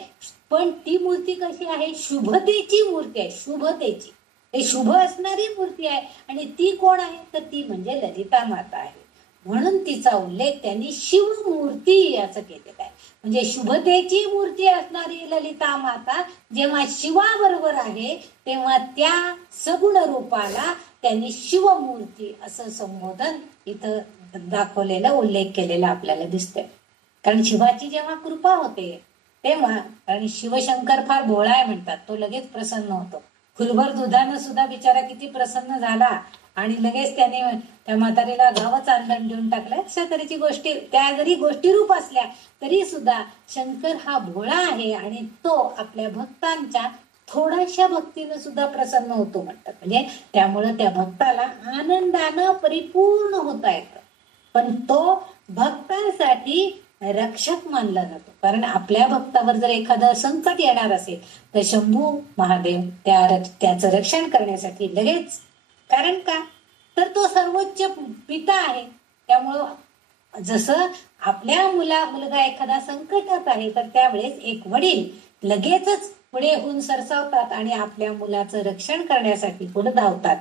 पण ती मूर्ती कशी आहे, शुभतेची मूर्ती आहे, शुभतेची, हे शुभ असणारी मूर्ती आहे. आणि ती कोण आहे तर ती म्हणजे ललिता माता आहे. म्हणून तिचा उल्लेख त्यांनी शिवमूर्ती असं केलेला आहे. म्हणजे शुभतेची मूर्ती असणारी ललिता माता जेव्हा शिवाबरोबर आहे तेव्हा त्या सगुण रूपाला त्यांनी शिवमूर्ती असं संबोधन इथं दाखवलेला, उल्लेख केलेला आपल्याला दिसतंय. कारण शिवाची जेव्हा कृपा होते तेव्हा, कारण शिवशंकर फार भोळा आहे म्हणतात, तो लगेच प्रसन्न होतो. फुलभर दुधानं सुद्धा बिचारा किती प्रसन्न झाला आणि लगेच त्याने त्या म्हातारीला गावच आंदण देऊन टाकलं. अशा तऱ्हेची गोष्टी, त्या जरी गोष्टी रूप असल्या तरी सुद्धा शंकर हा भोळा आहे आणि तो आपल्या भक्तांच्या थोड्याशा भक्तीनं सुद्धा प्रसन्न होतो म्हणतात. म्हणजे त्यामुळं त्या भक्ताला आनंदानं परिपूर्ण होता येतं. पण तो भक्तांसाठी रक्षक मानला जातो. कारण आपल्या भक्तावर जर एखादं संकट येणार असेल तर शंभू महादेव त्याचं रक्षण करण्यासाठी लगेच, कारण का तर तो सर्वोच्च पिता आहे. त्यामुळं जसं आपल्या मुलगा एखादा संकटात आहे तर त्यावेळेस एक वडील लगेचच पुढे होऊन सरसावतात आणि आपल्या मुलाचं रक्षण करण्यासाठी पुढे धावतात.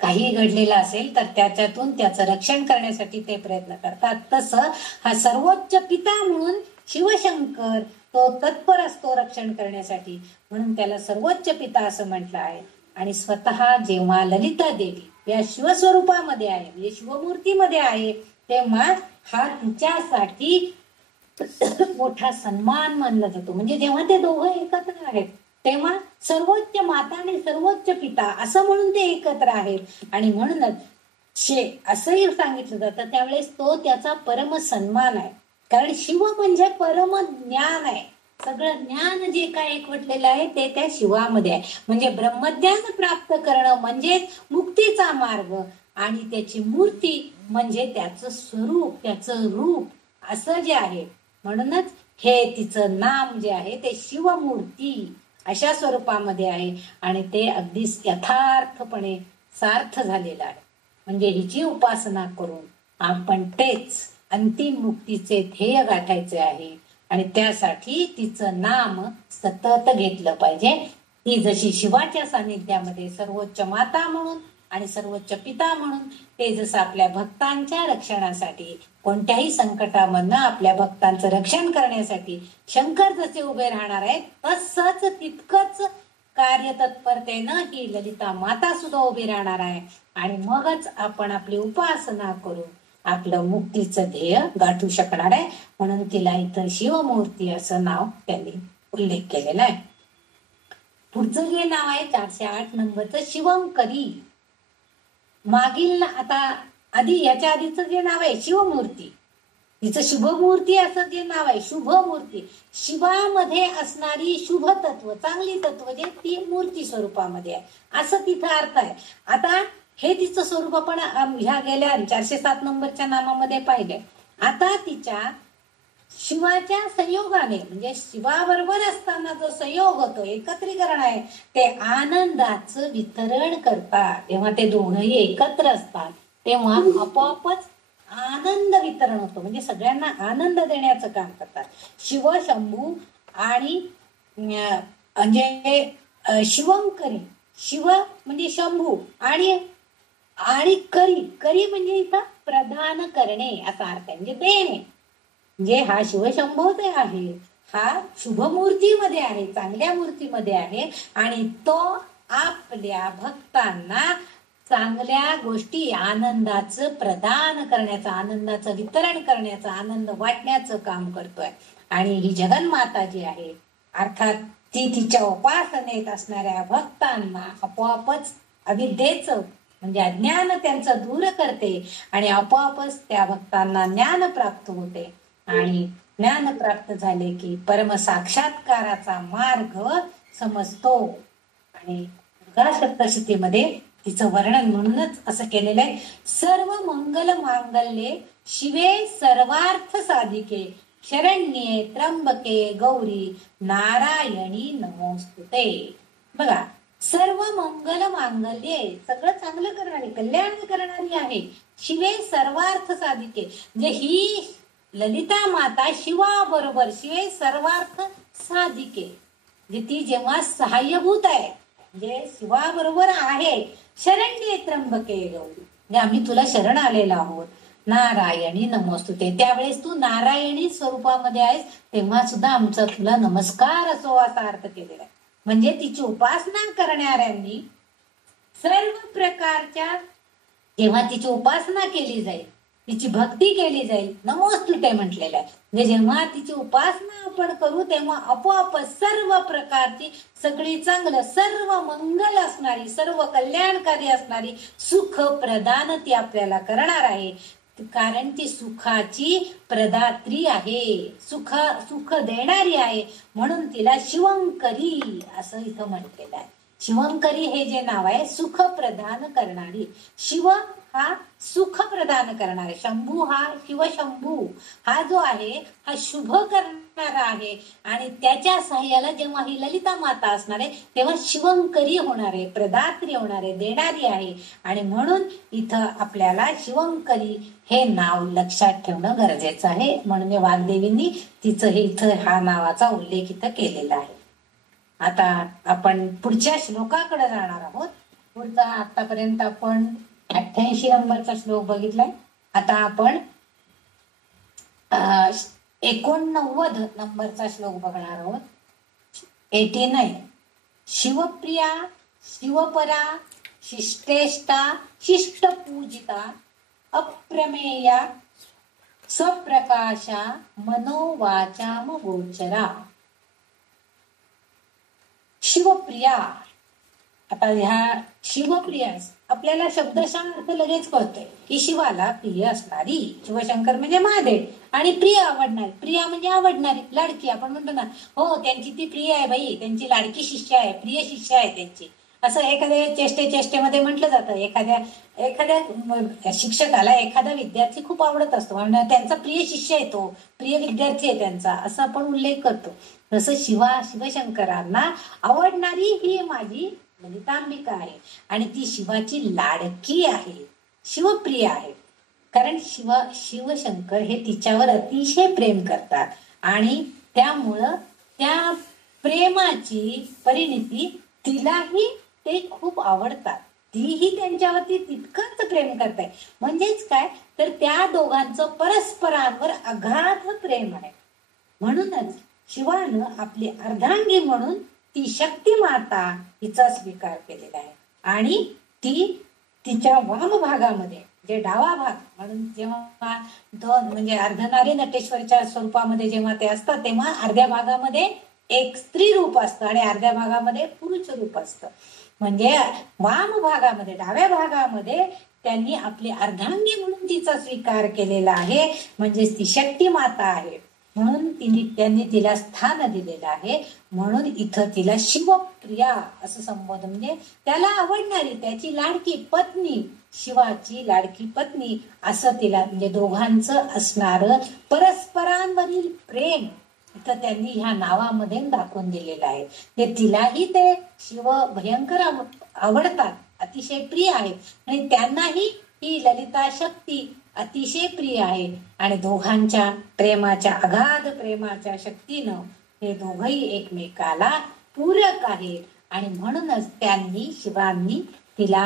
काही घडलेलं असेल तर त्याच्यातून त्याचं रक्षण करण्यासाठी ते प्रयत्न करतात. तसं हा सर्वोच्च पिता म्हणून शिवशंकर तो तत्पर असतो रक्षण करण्यासाठी, म्हणून त्याला सर्वोच्च पिता असं म्हटलं आहे. आणि स्वतः जेव्हा ललिता देवी या शिवस्वरूपामध्ये आहे, म्हणजे शिवमूर्तीमध्ये आहे, तेव्हा हा तिच्यासाठी मोठा सन्मान मानला जातो. म्हणजे जेव्हा ते दोघं एकत्र आहेत तेव्हा सर्वोच्च माता आणि सर्वोच्च पिता असं म्हणून ते एकत्र आहेत. आणि म्हणूनच असंही सांगितलं जातं त्यावेळेस तो त्याचा परम सन्मान आहे. कारण शिव म्हणजे परम ज्ञान आहे. सगळं ज्ञान जे काय एकवटलेलं आहे ते त्या शिवामध्ये आहे. म्हणजे ब्रह्मज्ञान प्राप्त करणं म्हणजे मुक्तीचा मार्ग, आणि त्याची मूर्ती म्हणजे त्याचं स्वरूप, त्याचं रूप असं जे आहे. म्हणूनच हे तिचं नाम जे आहे ते शिवमूर्ती अशा स्वरूपामध्ये आहे आणि ते अगदी यथार्थपणे सार्थ झालेलं आहे. म्हणजे हिची उपासना करून आपण तेच अंतिम मुक्तीचे ध्येय गाठायचे आहे आणि त्यासाठी तिचं नाम सतत घेतलं पाहिजे. ती जशी शिवाच्या सानिध्यामध्ये सर्वोच्च माता म्हणून आणि सर्वोच्च पिता म्हणून, ते जसं आपल्या भक्तांच्या रक्षणासाठी, कोणत्याही संकटामधनं आपल्या भक्तांचं रक्षण करण्यासाठी शंकर जसे उभे राहणार आहेत, तसंच तितकंच कार्यतत्परतेनं ही ललिता माता सुद्धा उभी राहणार आहे. आणि मगच आपण आपली उपासना करून आपलं मुक्तीचं ध्येय गाठू शकणार आहे. म्हणून तिला इथं शिवमूर्ती असं नाव त्यांनी उल्लेख केलेला आहे. पुढचं जे नाव आहे 408 नंबरचं शिवंकरी. मागील आता आधी याच्या आधीचं जे नाव आहे शिवमूर्ती, तिचं शुभमूर्ती असं जे नाव आहे शुभमूर्ती, शिवामध्ये असणारी शुभ तत्व, चांगली तत्व जे ती मूर्ती स्वरूपामध्ये आहे असं तिथं अर्थ आहे. आता हे तिचं स्वरूप आपण ह्या गेल्या 407 नंबरच्या नामामध्ये पाहिले. आता तिच्या शिवाच्या संयोगाने म्हणजे शिवाबरोबर असताना जो संयोग होतो, एकत्रीकरण आहे, ते आनंदाचं वितरण करतात. तेव्हा ते दोनही एकत्र असतात तेव्हा आपोआपच आनंद वितरण होतो, म्हणजे सगळ्यांना आनंद देण्याचं काम करतात. शिव शंभू आणि म्हणजे शिवंकरी, शिव म्हणजे शंभू आणि आणि करी, करी म्हणजे इथं प्रदान करणे असा अर्थ आहे, म्हणजे देणे. म्हणजे हा शिवशंभू जे आहे हा शुभ मूर्तीमध्ये आहे, चांगल्या मूर्तीमध्ये आहे आणि तो आपल्या भक्तांना चांगल्या गोष्टी, आनंदाचं प्रदान करण्याचं, आनंदाचं वितरण करण्याचं, आनंद वाटण्याचं काम करतोय. आणि ही जगन्माता जी आहे अर्थात ती तिच्या उपासनेत असणाऱ्या भक्तांना आपोआपच अविद्येचं म्हणजे अज्ञान त्यांचं दूर करते आणि आपोआपच त्या भक्तांना ज्ञान प्राप्त होते. आणि ज्ञान प्राप्त झाले की परम साक्षात्काराचा मार्ग समजतो. आणि दुर्गा सप्तशतीमध्ये तिचं वर्णन म्हणूनच असं केलेलं आहे, सर्व मंगल मांगल्ये शिवे सर्वार्थ साधिके शरण्ये त्र्यंबके गौरी नारायणी नमोस्तुते. बघा, सर्व मंगल मांगल्ये सगळं चांगलं करणारी, कल्याण करणारी आहे. शिवे सर्वार्थ साधिके म्हणजे ही ललिता माता शिवा बरोबर, शिवे सर्वार्थ साधिके म्हणजे ती जेव्हा सहाय्यभूत आहे म्हणजे शिवा बरोबर आहे. शरण्ये त्र्यंबके गौरी म्हणजे आम्ही तुला शरण आलेलो आहोत. नारायणी नमोस्तुते त्यावेळेस तू नारायणी स्वरूपामध्ये आहेस तेव्हा सुद्धा आमचा तुला नमस्कार असो असा अर्थ केलेला आहे. म्हणजे तिची उपासना करणाऱ्यांनी सर्व प्रकारच्या जेव्हा तिची उपासना केली जाईल, तिची भक्ती केली जाईल, नमोस्तुते म्हटलेलं आहे. म्हणजे जेव्हा तिची उपासना आपण करू तेव्हा आपोआप सर्व प्रकारची सगळी चांगलं, सर्व मंगल असणारी, सर्व कल्याणकारी असणारी सुख प्रदान ती आपल्याला करणार आहे. कारण ती सुखाची प्रदात्री आहे, सुख देणारी आहे, म्हणून तिला शिवंकरी असं इथं म्हटलेलं आहे. शिवंकरी हे जे नाव आहे सुख प्रदान करणारी, शिव हा सुख प्रदान करणारे, शंभू हा शिवशंभू हा जो आहे हा शुभ करणारा आहे. आणि त्याच्या साह्याला जेव्हा ही ललिता माता असणार आहे तेव्हा शिवंकरी होणार आहे, प्रदात्री होणार आहे, देणारी आहे. आणि म्हणून इथं आपल्याला शिवंकरी हे नाव लक्षात ठेवणं गरजेचं आहे. म्हणून वाग्देवींनी तिचं हे इथं हा नावाचा उल्लेख इथं केलेला आहे. आता आपण पुढच्या श्लोकाकडे जाणार आहोत. पुढचा आतापर्यंत आपण 88 नंबरचा श्लोक बघितलाय. आता आपण 89 नंबरचा श्लोक बघणार आहोत. 89. शिवप्रिया शिवपरा शिष्टेष्टा शिष्टपूजिता अप्रमेया स्वप्रकाशा मनोवाचाम गोचरा. शिवप्रिया. आता ह्या शिवप्रिया आपल्याला शब्दशः अर्थ लगेच कळतोय की शिवाला प्रिय असणारी, शिवशंकर म्हणजे महादेव, आणि प्रिय आवडणारी, प्रिया म्हणजे आवडणारी, लाडकी. आपण म्हणतो ना हो त्यांची ती प्रिय आहे बाई, त्यांची लाडकी शिष्य आहे, प्रिय शिष्य आहे त्यांची, असं एखाद्या चेष्टेमध्ये म्हटलं जातं. एखाद्या शिक्षकाला एखादा विद्यार्थी खूप आवडत असतो म्हणजे त्यांचा प्रिय शिष्य आहे, तो प्रिय विद्यार्थी आहे त्यांचा, असं आपण उल्लेख करतो. तसं शिवशंकरांना आवडणारी ही माझी ललितांबिका आहे आणि ती शिवाची लाडकी आहे, शिवप्रिय आहे. कारण शिवशंकर हे तिच्यावर अतिशय प्रेम करतात आणि त्यामुळं त्या प्रेमाची परिणिती तिलाही ते खूप आवडतात, तीही त्यांच्यावरती तितकंच प्रेम करते. म्हणजेच काय तर त्या दोघांचं परस्परांवर अगाध प्रेम आहे. म्हणूनच शिवानं आपली अर्धांगी म्हणून ती शक्ती माता हिचा स्वीकार केलेला आहे. आणि ती तिच्या वाम भागामध्ये जे डावा भाग म्हणून जेव्हा दोन म्हणजे अर्धनारी नटेश्वरच्या स्वरूपामध्ये जेव्हा ते असतात तेव्हा अर्ध्या भागामध्ये एक स्त्री रूप असतं आणि अर्ध्या भागामध्ये पुरुष रूप असतं. म्हणजे वाम भागामध्ये, डाव्या भागामध्ये त्यांनी आपली अर्धांगी म्हणून तिचा स्वीकार केलेला आहे. म्हणजे ती शक्ती माता आहे म्हणून त्यांनी तिला स्थान दिलेलं आहे. म्हणून इथं तिला शिवप्रिया असं संबोधन, म्हणजे त्याला आवडणारी, त्याची लाडकी पत्नी, शिवाची लाडकी पत्नी असं तिला, म्हणजे दोघांचं असणारं परस्परांवरील प्रेम इथं त्यांनी ह्या नावामध्ये दाखवून दिलेलं आहे. ते तिलाही ते शिव भयंकर आवडतात, अतिशय प्रिय आहेत आणि त्यांनाही ही ललिता शक्ती अतिशय प्रिय आहे. आणि दोघांच्या प्रेमाच्या, अगाध प्रेमाच्या शक्तीनं हे दोघही एकमेकाला पूरक आहेत. आणि म्हणूनच त्यांनी, शिवांनी तिला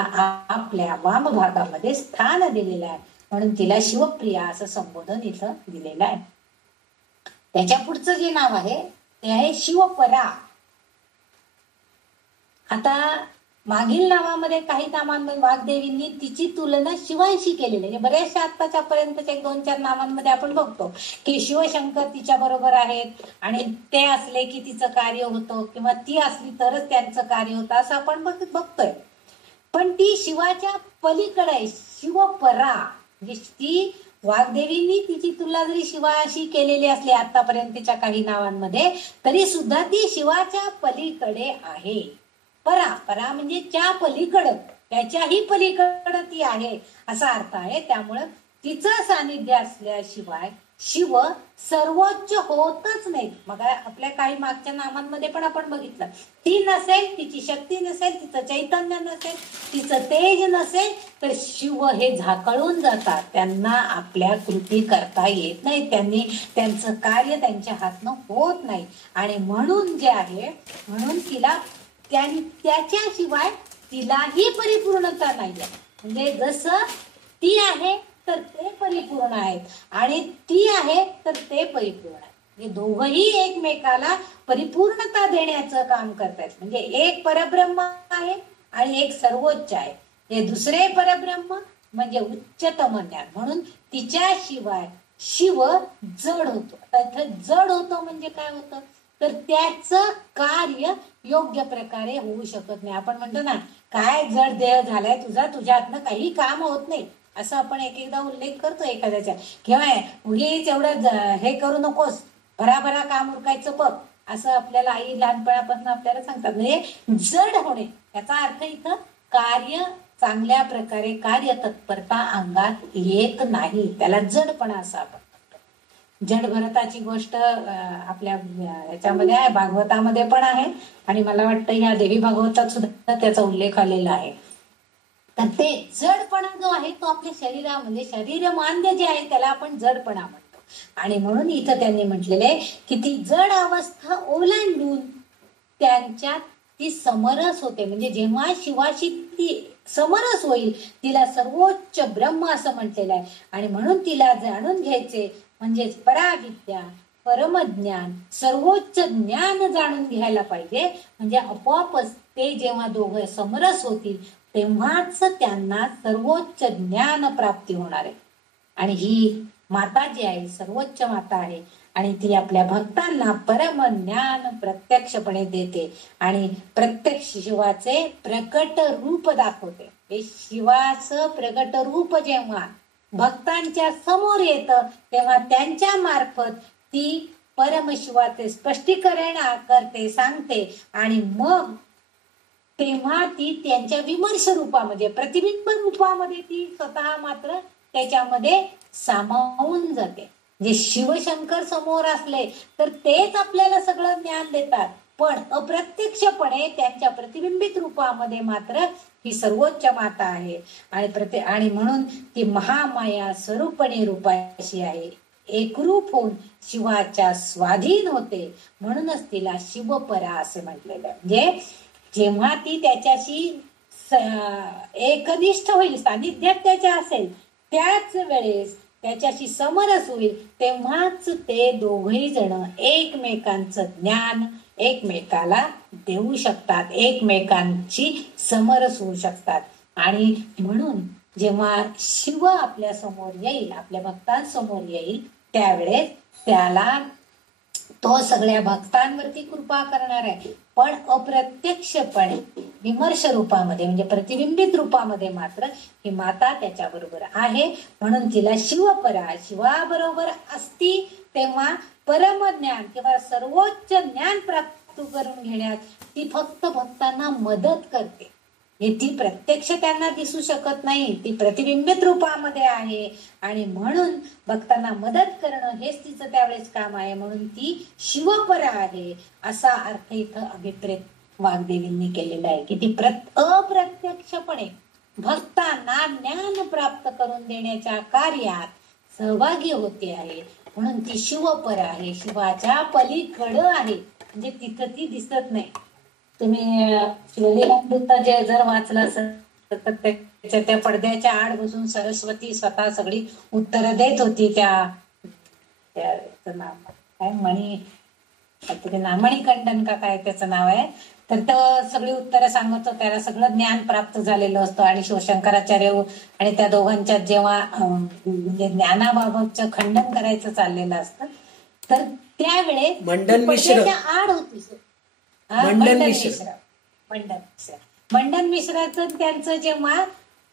आपल्या वाम भागामध्ये स्थान दिलेलं आहे. म्हणून तिला शिवप्रिया असं संबोधन इथं दिलेलं आहे. त्याच्या पुढचं जे नाव आहे ते आहे शिवपरा. आता मागील नावामध्ये काही नावांमध्ये वाग्देवींनी तिची तुलना शिवांशी केलेली आहे. बऱ्याचशा आत्ताच्या पर्यंतच्या 1-2-4 नावांमध्ये आपण बघतो की शिवशंकर तिच्या बरोबर आहेत आणि ते असले की तिचं कार्य होतं, किंवा ती असली तरच त्यांचं कार्य होतं, असं आपण बघतोय. पण ती शिवाच्या पलीकडे शिवपरा, म्हणजे ती वाग्देवींनी तिची तुलना जरी शिवाशी केलेली असली आतापर्यंतच्या काही नावांमध्ये, तरी सुद्धा ती शिवाच्या पलीकडे आहे. परा, परा म्हणजे च्या पलीकडं, त्याच्याही पलीकडं ती आहे असा अर्थ आहे. त्यामुळं तिचं सानिध्य असल्याशिवाय शिव सर्वोच्च होतच नाही. मग आपल्या काही मागच्या नामांमध्ये पण आपण बघितलं, ती नसेल, तिची शक्ती नसेल, तिचं चैतन्य नसेल, तिचं तेज नसेल, तर शिव हे झाकळून जातात. त्यांना आपल्या कृती करता येत नाही, त्यांचं कार्य त्यांच्या हातनं होत नाही. आणि म्हणून जे आहे, म्हणून तिला त्याच्याशिवाय तिलाही परिपूर्णता नाही. म्हणजे जसं ती आहे तर ते परिपूर्ण आहेत आणि ती आहे तर ते परिपूर्ण आहे. म्हणजे दोघही एकमेकाला परिपूर्णता देण्याचं काम करतायत. म्हणजे एक परब्रह्म आहे आणि एक सर्वोच्च आहे. हे दुसरे परब्रह्म म्हणजे उच्चतम ज्ञान. म्हणून तिच्याशिवाय शिव जड होतो. आता इथं जड होतो म्हणजे काय होतं, तर त्याचं कार्य योग्य प्रकारे होऊ शकत नाही. आपण म्हणतो ना, काय जड देह झालाय तुझा, तुझ्या हातनं काही काम होत नाही, असं आपण एकदा उल्लेख करतो एखाद्याच्या. किंवा उगीच एवढं हे करू नकोस, भराभरा काम उरकायचं बघ, असं आपल्याला आई लहानपणापासून आपल्याला सांगतात. म्हणजे जड होणे याचा अर्थ इथं कार्य, चांगल्या प्रकारे कार्य तत्परता अंगात येत नाही, त्याला जडपणा असं आपण. जड भरताची गोष्ट आपल्या ह्याच्यामध्ये आहे, भागवतामध्ये पण आहे आणि मला वाटतं ह्या देवी भागवतात सुद्धा त्याचा उल्लेख आलेला आहे. तर ते जडपणा जो आहे तो आपल्या शरीरामध्ये, शरीर मान्य जे आहे त्याला आपण जडपणा म्हणतो. आणि म्हणून इथं त्यांनी म्हटलेले की ती जड अवस्था ओलांडून त्यांच्यात ती समरस होते. म्हणजे जेव्हा शिवाशी ती समरस होईल, तिला सर्वोच्च ब्रह्म असं म्हटलेलं आहे. आणि म्हणून तिला जाणून घ्यायचे म्हणजेच पराविद्या, परमज्ञान, सर्वोच्च ज्ञान जाणून घ्यायला पाहिजे. म्हणजे आपोआपच ते जेव्हा दोघं समरस होतील तेव्हाच त्यांना सर्वोच्च ज्ञान प्राप्ती होणार आहे. आणि ही माता जी आहे सर्वोच्च माता आहे आणि ती आपल्या भक्तांना परम ज्ञान प्रत्यक्षपणे देते आणि प्रत्यक्ष शिवाचे प्रकट रूप दाखवते. हे शिवाचं प्रकट रूप जेव्हा भक्तांच्या समोर येतं तेव्हा त्यांच्या मार्फत ती परमशिवाचे स्पष्टीकरण करते, सांगते. आणि मग तेव्हा ती त्यांच्या विमर्श रूपामध्ये, प्रतिबिंब रूपामध्ये ती स्वतः मात्र त्याच्यामध्ये सामावून जाते. जे शिवशंकर समोर असले तर तेच आपल्याला सगळं ज्ञान देतात, पण अप्रत्यक्षपणे त्यांच्या प्रतिबिंबित रूपामध्ये मात्र ही सर्वोच्च माता आहे. आणि म्हणून ती महामाया स्वरूपणे रूपाशी आहे, एकरूप होऊन शिवाच्या स्वाधीन होते. म्हणूनच तिला शिवपरा असे म्हटलेलं आहे. म्हणजे जेव्हा ती त्याच्याशी एकनिष्ठ होईल, सानिध्यात त्याच्या असेल, त्याच वेळेस त्याच्याशी समरस होईल, तेव्हाच ते दोघही जण एकमेकांचं ज्ञान एकमेकाला देऊ शकतात, एकमेकांची समरस होऊ शकतात. आणि म्हणून जेव्हा शिव आपल्या समोर येईल, आपल्या भक्तांसमोर येईल, त्यावेळेस त्याला तो सगळ्या भक्तांवरती कृपा करणार आहे, पण अप्रत्यक्षपणे विमर्श रूपामध्ये म्हणजे प्रतिबिंबित रूपामध्ये मात्र ही माता त्याच्या बरोबर आहे. म्हणून तिला शिवपरा, शिवाबरोबर असती तेव्हा परमज्ञान किंवा सर्वोच्च ज्ञान प्राप्त करून घेण्यात ती फक्त भक्तांना मदत करते. हे ती प्रत्यक्ष त्यांना दिसू शकत नाही, ती प्रतिबिंबित रूपामध्ये आहे आणि म्हणून भक्तांना मदत करणं हेच तिचं त्यावेळेस काम आहे. म्हणून ती शिवपरा आहे असा अर्थ इथं अभिप्रेत वाग्देवींनी केलेला आहे की ती अप्रत्यक्षपणे भक्तांना ज्ञान प्राप्त करून देण्याच्या कार्यात सहभागी होते आहे. म्हणून ती शिवपर आहे, शिवाच्या पलीकडं आहे, म्हणजे तिथं ती दिसत नाही. तुम्ही शिवलीलामृता जे जर वाचलं असेल तर त्याच्या त्या पडद्याच्या आड बसून सरस्वती स्वतः सगळी उत्तर देत होती. त्याचं नाव काय मणिकंडन का काय त्याचं नाव आहे. तर तो सगळी उत्तरं सांगतो, त्याला सगळं ज्ञान प्राप्त झालेलं असतं आणि शिवशंकराचार्य आणि त्या दोघांच्यात जेव्हा म्हणजे ज्ञानाबाबतचं खंडन करायचं चाललेलं असतं तर त्यावेळे मंडन मिश्र आड होती. मंडन मिश्राचं त्यांचं जेव्हा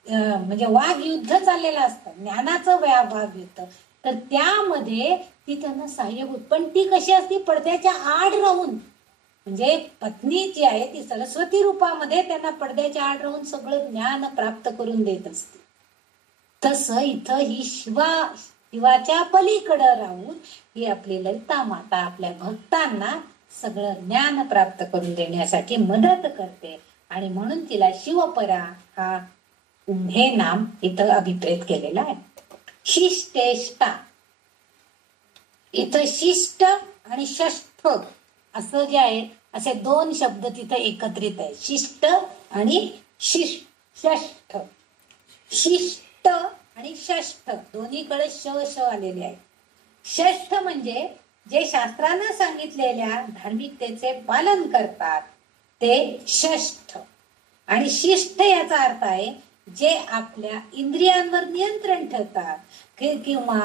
म्हणजे वाघ युद्ध चाललेलं असतं, ज्ञानाचं वाघ युद्ध, तर त्यामध्ये ती त्यांना सहाय्यक होत. पण ती कशी असती, पडद्याच्या आड राहून, म्हणजे पत्नी जी आहे ती सरस्वती रूपामध्ये त्यांना पडद्याच्या आड राहून सगळं ज्ञान प्राप्त करून देत असते. तसं इथं ही शिवाच्या पलीकडं राहून ही आपली ललिता माता आपल्या भक्तांना सगळं ज्ञान प्राप्त करून देण्यासाठी मदत करते आणि म्हणून तिला शिवपरा हा हे नाम इथं अभिप्रेत केलेलं आहे. शिष्टेष्टा, इथं शिष्ट आणि षष्ठ असं जे आहे असे दोन शब्द तिथं एकत्रित आहे. शिष्ट आणि षष्ठ. शिष्ट आणि षष्ठ दोन्हीकडे श आलेले आहे. षष्ठ म्हणजे जे शास्त्रानं सांगितलेल्या धार्मिकतेचे पालन करतात ते षष्ठ, आणि शिष्ट याचा अर्थ आहे जे आपल्या इंद्रियांवर नियंत्रण ठेवतात किंवा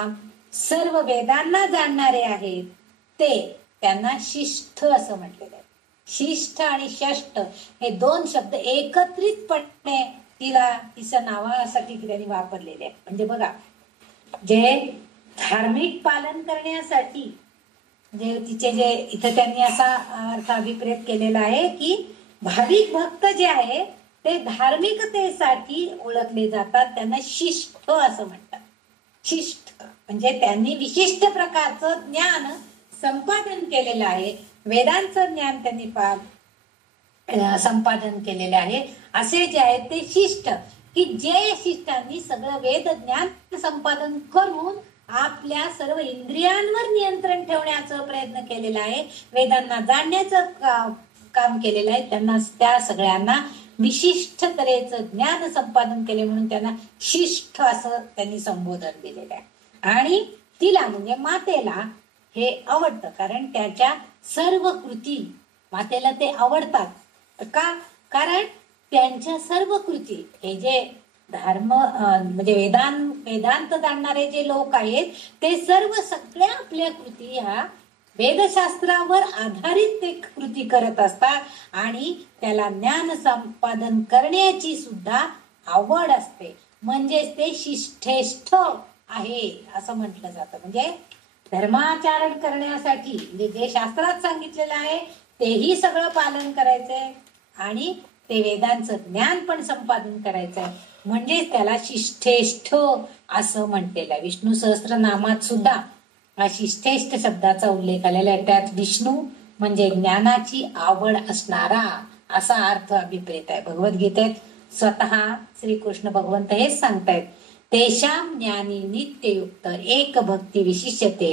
सर्व वेदांना जाणणारे आहेत ते, त्यांना शिष्ट असं म्हटलेलं आहे. शिष्ट आणि षष्ठ हे दोन शब्द एकत्रितपणे तिच्या नावासाठी त्यांनी वापरलेले आहेत. म्हणजे बघा, जे धार्मिक पालन करण्यासाठी जे तिचे जे इथं त्यांनी असा अर्थ अभिप्रेत केलेला आहे की भाविक भक्त जे आहे ते धार्मिकतेसाठी ओळखले जातात, त्यांना शिष्ट असं म्हणतात. शिष्ट म्हणजे त्यांनी विशिष्ट प्रकारचं ज्ञान संपादन केलेलं आहे, वेदांचं ज्ञान त्यांनी संपादन केलेले आहे, असे जे आहेत ते शिष्ट, की जे शिष्टांनी सगळं वेद ज्ञान संपादन करून आपल्या सर्व इंद्रियांवर नियंत्रण ठेवण्याचा प्रयत्न केलेला आहे, वेदांना जाणण्याचं काम केलेलं आहे, त्यांना त्या सगळ्यांना विशिष्ट तऱ्हेचं ज्ञान संपादन केले म्हणून त्यांना शिष्ट असं त्यांनी संबोधन दिलेलं आहे. आणि तिला म्हणजे मातेला हे आवडतं कारण त्याच्या सर्व कृती मातेला ते आवडतात. का? कारण त्यांच्या सर्व कृती हे जे धर्म म्हणजे वेदांत जाणणारे जे लोक आहेत ते सगळ्या आपल्या कृती ह्या वेदशास्त्रावर आधारित ते कृती करत असतात आणि त्याला ज्ञान संपादन करण्याची सुद्धा आवड असते, म्हणजेच ते शिष्टेष्ठ आहे असं म्हटलं जातं. म्हणजे धर्माचरण करण्यासाठी म्हणजे जे शास्त्रात सांगितलेलं आहे तेही सगळं पालन करायचंय आणि ते वेदांचं ज्ञान पण संपादन करायचंय, म्हणजे त्याला शिष्टेष्ठ असं म्हटलेलं आहे. विष्णू सहस्त्रनामात सुद्धा शिष्टेष्ठ शब्दाचा उल्लेख आलेला आहे. त्यात विष्णू म्हणजे ज्ञानाची आवड असणारा असा अर्थ अभिप्रेत आहे. भगवद्गीतेत स्वतः श्रीकृष्ण भगवंत हेच सांगतायत, तेषां ज्ञानी नित्ययुक्त एक भक्ती विशिष्यते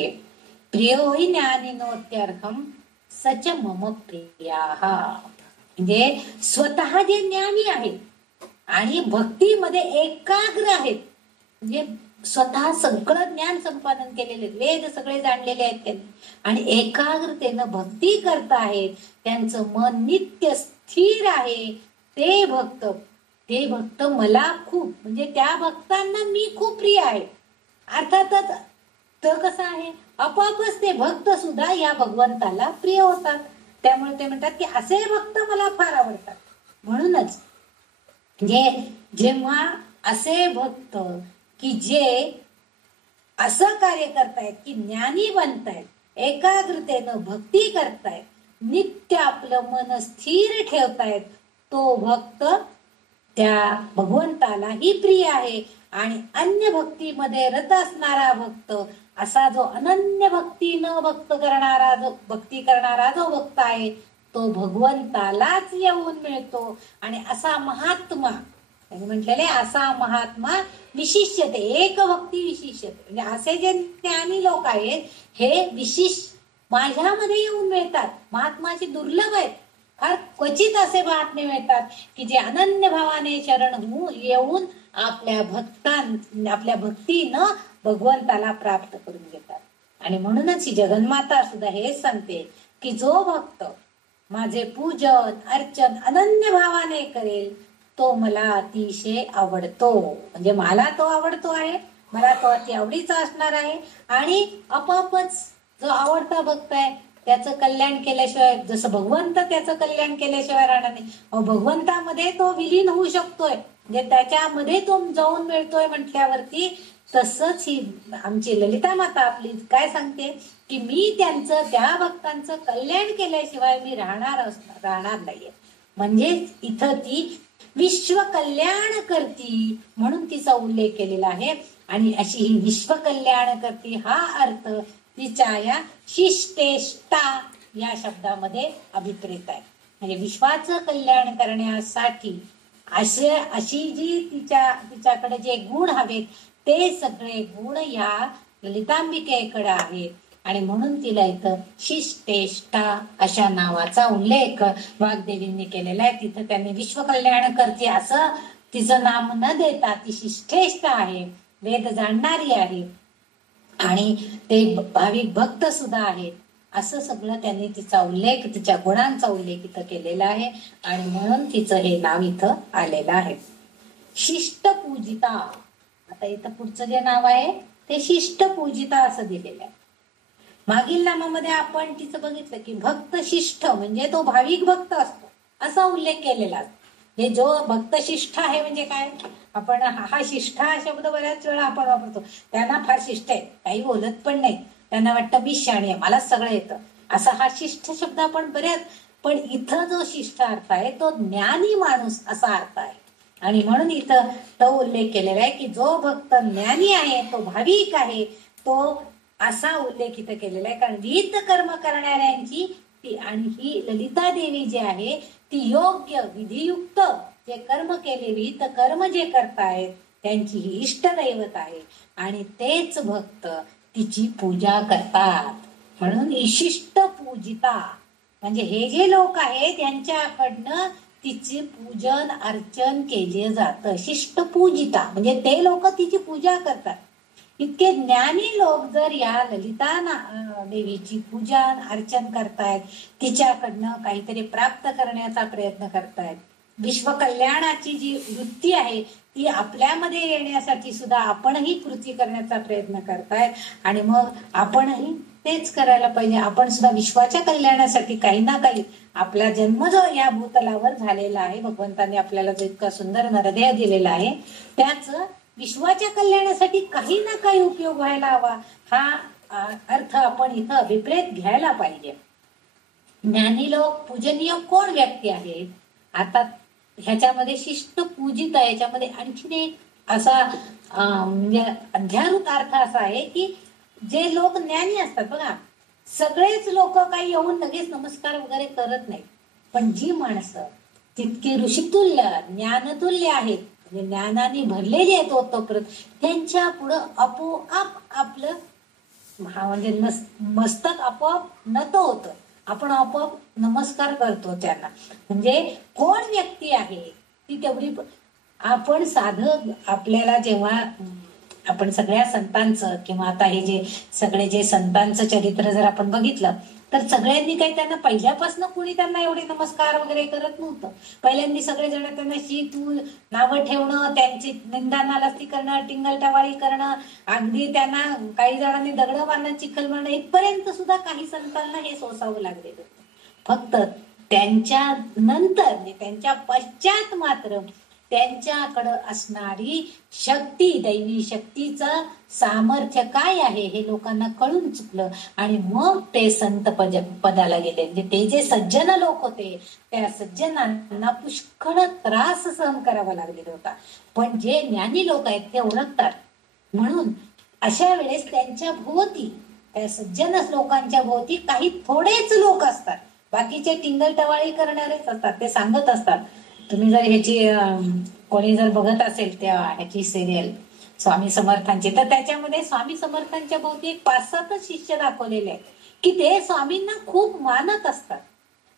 प्रियो हि ज्ञानिनोत्यर्थम सच मम प्रियाः. म्हणजे स्वतः जे ज्ञानी आहेत आणि भक्तीमध्ये एकाग्र आहेत, म्हणजे स्वतः सगळं ज्ञान संपादन केलेले, वेद सगळे जाणलेले आहेत त्यांनी आणि एकाग्रतेनं भक्ती करत आहेत, त्यांचं मन नित्य स्थिर आहे, ते भक्त मला खूप म्हणजे त्या भक्तांना मी खूप प्रिय आहे. अर्थातच तो कसा आहे, आपोआपच ते भक्त सुद्धा या भगवंताला प्रिय होतात. त्यामुळे ते म्हणतात की असे भक्त मला फार आवडतात. म्हणूनच जेव्हा असे भक्त की जे असं कार्य करतायत की ज्ञानी बनतायत, एकाग्रतेनं भक्ती करतायत, नित्य आपलं मन स्थिर ठेवतायत, तो भक्त त्या भगवंतालाही प्रिय आहे. आणि अन्य भक्तीमध्ये रत असणारा भक्त, असा जो अनन्य भक्तीनं भक्ती करणारा जो भक्त आहे, तो भगवंतालाच येऊन मिळतो. आणि असा महात्मा, त्यांनी म्हटलेले असा महात्मा विशिष्यते, एक भक्ती विशिष्यते, म्हणजे असे जे ज्ञानी लोक आहेत हे विशिष्ट माझ्यामध्ये येऊन मिळतात. महात्माची दुर्लभ आहेत, फार क्वचित असे महात्मे मिळतात की जे अनन्य भावाने शरण येऊन आपल्या भक्तीनं भगवंताला प्राप्त करून घेतात. आणि म्हणूनच ही जगन्माता सुद्धा हेच सांगते की जो भक्त माझे पूजन अर्चन अनन्य भावाने करेल तो मला अतिशय आवडतो. म्हणजे मला तो आवडतो आहे, मला तो अति आवडीचा असणार आहे. आणि आपोआपच जो आवडता भक्त आहे त्याचं कल्याण केल्याशिवाय, जसं भगवंत त्याचं कल्याण केल्याशिवाय राहणार नाही, भगवंतामध्ये तो विलीन होऊ शकतोय, म्हणजे त्याच्यामध्ये तो जाऊन मिळतोय म्हटल्यावरती, तसंच ही आमची ललिता माता आपली काय सांगते की मी त्या भक्तांचं कल्याण केल्याशिवाय मी राहणार नाहीये. म्हणजे इथं ती विश्व कल्याण करती म्हणून तिचा उल्लेख केलेला आहे. आणि अशी ही विश्व कल्याण करती हा अर्थ तिच्या या शिष्टेष्टा या शब्दामध्ये अभिप्रेत आहे. म्हणजे विश्वाचं कल्याण करण्यासाठी अशी जी तिच्याकडे जे गुण हवेत ते सगळे गुण या ललितांबिकेकडे आहेत. आणि म्हणून तिला इथं शिष्टेष्टा अशा नावाचा उल्लेख वाग्देवींनी केलेला आहे. तिथं त्यांनी विश्व कल्याण करते असं तिचं नाम न देता ती शिष्टेष्टा आहे, वेद जाणणारी आहे आणि ते भाविक भक्त सुद्धा आहे, असं सगळं त्यांनी तिच्या गुणांचा उल्लेख इथं केलेला आहे. आणि म्हणून तिचं हे नाव इथं आलेलं आहे. शिष्ट पूजिता, आता इथं पुढचं जे नाव आहे ते शिष्ट पूजिता असं दिलेलं आहे. मागील नामामध्ये आपण तिचं बघितलं की भक्त शिष्ट म्हणजे तो भाविक भक्त असतो असा उल्लेख केलेला असतो. हे जो भक्त शिष्ट आहे म्हणजे काय, आपण हा शिष्ट हा शब्द बऱ्याच वेळा आपण वापरतो. त्यांना फार शिष्ट आहे, काही बोलत पण नाही, त्यांना वाटतं मी शाणी आहे, मला सगळं येतं, असा हा शिष्ट शब्द आपण पण इथं जो शिष्ट अर्थ आहे तो ज्ञानी माणूस असा अर्थ आहे. आणि म्हणून इथं तो उल्लेख केलेला आहे की जो भक्त ज्ञानी आहे, तो भाविक आहे, तो असा उल्लेख इथं केलेला आहे. कारण विहित कर्म करणाऱ्यांची आणि ही ललिता देवी जी आहे ती योग्य विधियुक्त जे कर्म केले, विहित कर्म जे करतायत त्यांची ही इष्टदैवत आहे आणि तेच भक्त तिची पूजा करतात. म्हणून इशिष्ट पूजिता म्हणजे हे जे लोक आहेत त्यांच्याकडनं तिचे पूजन अर्चन केले जातं. शिष्ट पूजिता म्हणजे ते लोक तिची पूजा करतात. इतके ज्ञानी लोक जर या ललिता देवीची पूजन अर्चन करतायत, तिच्याकडनं काहीतरी प्राप्त करण्याचा प्रयत्न करतायत, विश्व कल्याणाची जी वृत्ती आहे ती आपल्यामध्ये येण्यासाठी सुद्धा आपणही कृती करण्याचा प्रयत्न करतायत. आणि मग आपणही तेच करायला पाहिजे. आपण सुद्धा विश्वाच्या कल्याणासाठी काही ना काही, आपला जन्म जो या भूतलावर झालेला आहे, भगवंताने आपल्याला जो इतका सुंदर नरदेह दिलेला आहे, त्याच विश्वाच्या कल्याणासाठी काही ना काही उपयोग व्हायला हवा, हा अर्थ आपण इथं अभिप्रेत घ्यायला पाहिजे. ज्ञानी लोक पूजनीय कोण व्यक्ती आहेत, आता ह्याच्यामध्ये शिष्ट पूजित आहे, याच्यामध्ये आणखीन एक असा म्हणजे अध्यारूत अर्थ असा आहे की जे लोक ज्ञानी असतात बघा, सगळेच लोक काही येऊन लगेच नमस्कार वगैरे करत नाहीत, पण जी माणसं तितकी ऋषितुल्य ज्ञानतुल्य आहेत, ज्ञानाने भरलेले आहेत ओतप्रोत, त्यांच्या पुढं आपोआप आपलं म्हणजे मस्तक आपोआप नत होतं, आपण आपोआप नमस्कार करतो त्यांना. म्हणजे कोण व्यक्ती आहे ती तेवढी आपण साधं आपल्याला जेव्हा आपण सगळ्या संतांचं किंवा आता हे जे सगळे जे संतांचं चरित्र जर आपण बघितलं तर सगळ्यांनी काही त्यांना पहिल्यापासून कुणी त्यांना एवढे नमस्कार वगैरे करत नव्हतं. पहिल्यांदा सगळेजण त्यांना शी तू नावं ठेवणं, त्यांची निंदानालस्ती करणं, टिंगलटवाळी करणं, अगदी त्यांना काही जणांनी दगड मारणं, चिखल मारणं इथपर्यंत सुद्धा काही संतांना हे सोसावं लागलेलं होतं. फक्त त्यांच्या नंतर त्यांच्या पश्चात मात्र त्यांच्याकडं असणारी शक्ती, दैवी शक्तीचं सामर्थ्य काय आहे हे लोकांना कळून चुकलं आणि मग ते संत पदाला गेले. म्हणजे ते जे सज्जन लोक होते त्या सज्जनांना पुष्कळ त्रास सहन करावा लागलेला होता. पण जे ज्ञानी लोक आहेत ते ओळखतात. म्हणून अशा वेळेस त्यांच्या भोवती, त्या सज्जन लोकांच्या भोवती काही थोडेच लोक असतात, बाकीचे टिंगलटवाळी करणारेच असतात. ते सांगत असतात, तुम्ही जर ह्याची कोणी जर बघत असेल त्या ह्याची सिरियल स्वामी समर्थांची, तर त्याच्यामध्ये स्वामी समर्थांच्या भोवती एक 5-7 शिष्य दाखवलेले आहेत की ते स्वामींना खूप मानत असतात.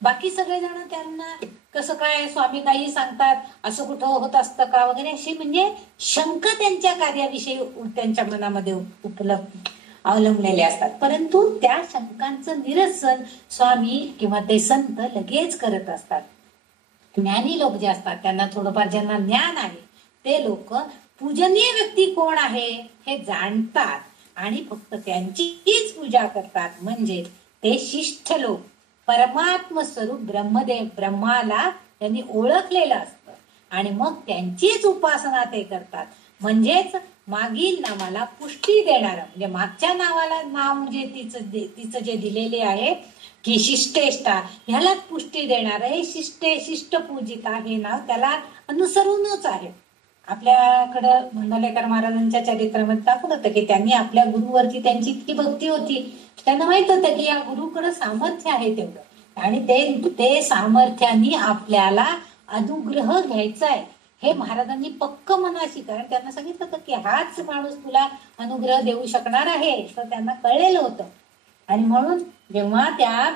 बाकी सगळेजण त्यांना कसं काय स्वामी काही सांगतात, असं कुठं होत असतं का वगैरे अशी म्हणजे शंका त्यांच्या कार्याविषयी त्यांच्या मनामध्ये अवलंबलेले असतात. परंतु त्या शंकांचं निरसन स्वामी किंवा ते संत लगेच करत असतात. ज्ञानी लोक जे असतात त्यांना थोडंफार ज्यांना ज्ञान आहे ते लोक पूजनीय व्यक्ती कोण आहे हे जाणतात आणि फक्त त्यांचीच पूजा करतात. म्हणजे ते शिष्ट लोक परमात्म स्वरूप ब्रह्माला त्यांनी ओळखलेलं असतं आणि मग त्यांचीच उपासना ते करतात. म्हणजेच मागील नावाला पुष्टी देणारं, म्हणजे मागच्या नावाला नाव म्हणजे तिचं जे दिलेले आहे की शिष्टेष्टा, ह्याला पुष्टी देणार आहे. शिष्ट पूजिता हे नाव त्याला अनुसरूनच आहे. आपल्याकडं मंडलेकर महाराजांच्या चरित्रामध्ये दाखवत होतं की त्यांनी आपल्या गुरुवरती त्यांची इतकी भक्ती होती, त्यांना माहित होतं की या गुरुकडे सामर्थ्य आहे तेवढं आणि ते सामर्थ्याने आपल्याला अनुग्रह घ्यायचा आहे हे महाराजांनी पक्क मनाशी, कारण त्यांना सांगितलं होतं की हाच माणूस तुला अनुग्रह देऊ शकणार आहे, तर त्यांना कळलेलं होतं. आणि म्हणून जेव्हा त्या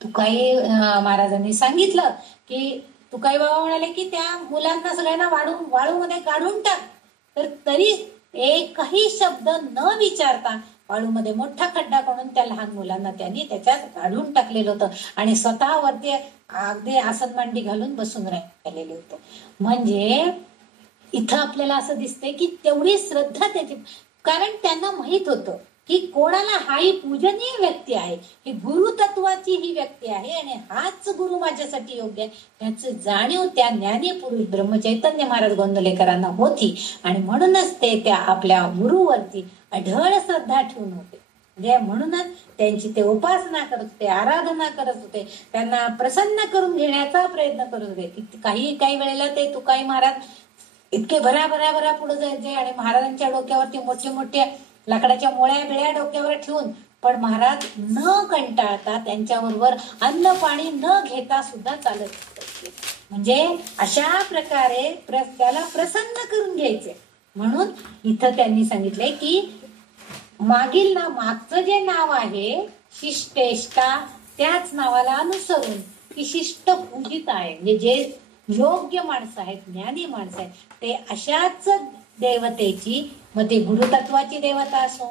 तुकाई महाराजांनी सांगितलं की तुकाई बाबा म्हणाले की त्या मुलांना सगळ्यांना वाळूमध्ये काढून टाक, तर तरी एकही शब्द न विचारता वाळूमध्ये मोठा खड्डा करून त्या लहान मुलांना त्यांनी त्याच्यात काढून टाकलेलं होतं आणि स्वतःवरती अगदी आसन मांडी घालून बसून राहिलेले होते. म्हणजे इथं आपल्याला असं दिसतंय की तेवढी श्रद्धा त्याची, कारण त्यांना माहित होतं की कोणाला हा ही पूजनीय व्यक्ती आहे, ही गुरुतत्वाची ही व्यक्ती आहे आणि हाच गुरु माझ्यासाठी योग्य आहे याची जाणीव त्या ज्ञानी पुरुष ब्रह्मचैतन्य महाराज गोंदलेकरांना होती आणि म्हणूनच ते त्या आपल्या गुरुवरती अढळ श्रद्धा ठेवून होते. म्हणजे म्हणूनच त्यांची ते उपासना करत होते, आराधना करत होते, त्यांना प्रसन्न करून घेण्याचा प्रयत्न करत होते. काही वेळेला ते तुकाई महाराज इतके भरा पुढे जायचे आणि महाराजांच्या डोक्यावरती मोठे लाकडाच्या मोळ्या बिळ्या डोक्यावर ठेवून, पण महाराज न कंटाळता त्यांच्याबरोबर अन्न पाणी न घेता सुद्धा चालत. म्हणजे अशा प्रकारे त्याला प्रसन्न करून घ्यायचे. म्हणून इथं त्यांनी सांगितले की मागचं जे नाव आहे शिष्टेष्टा, त्याच नावाला अनुसरून की शिष्ट पूजित आहे, म्हणजे जे योग्य माणसं आहेत, ज्ञानी माणसं आहेत, ते अशाच देवतेची, मग ते गुरुतत्वाची देवता असो,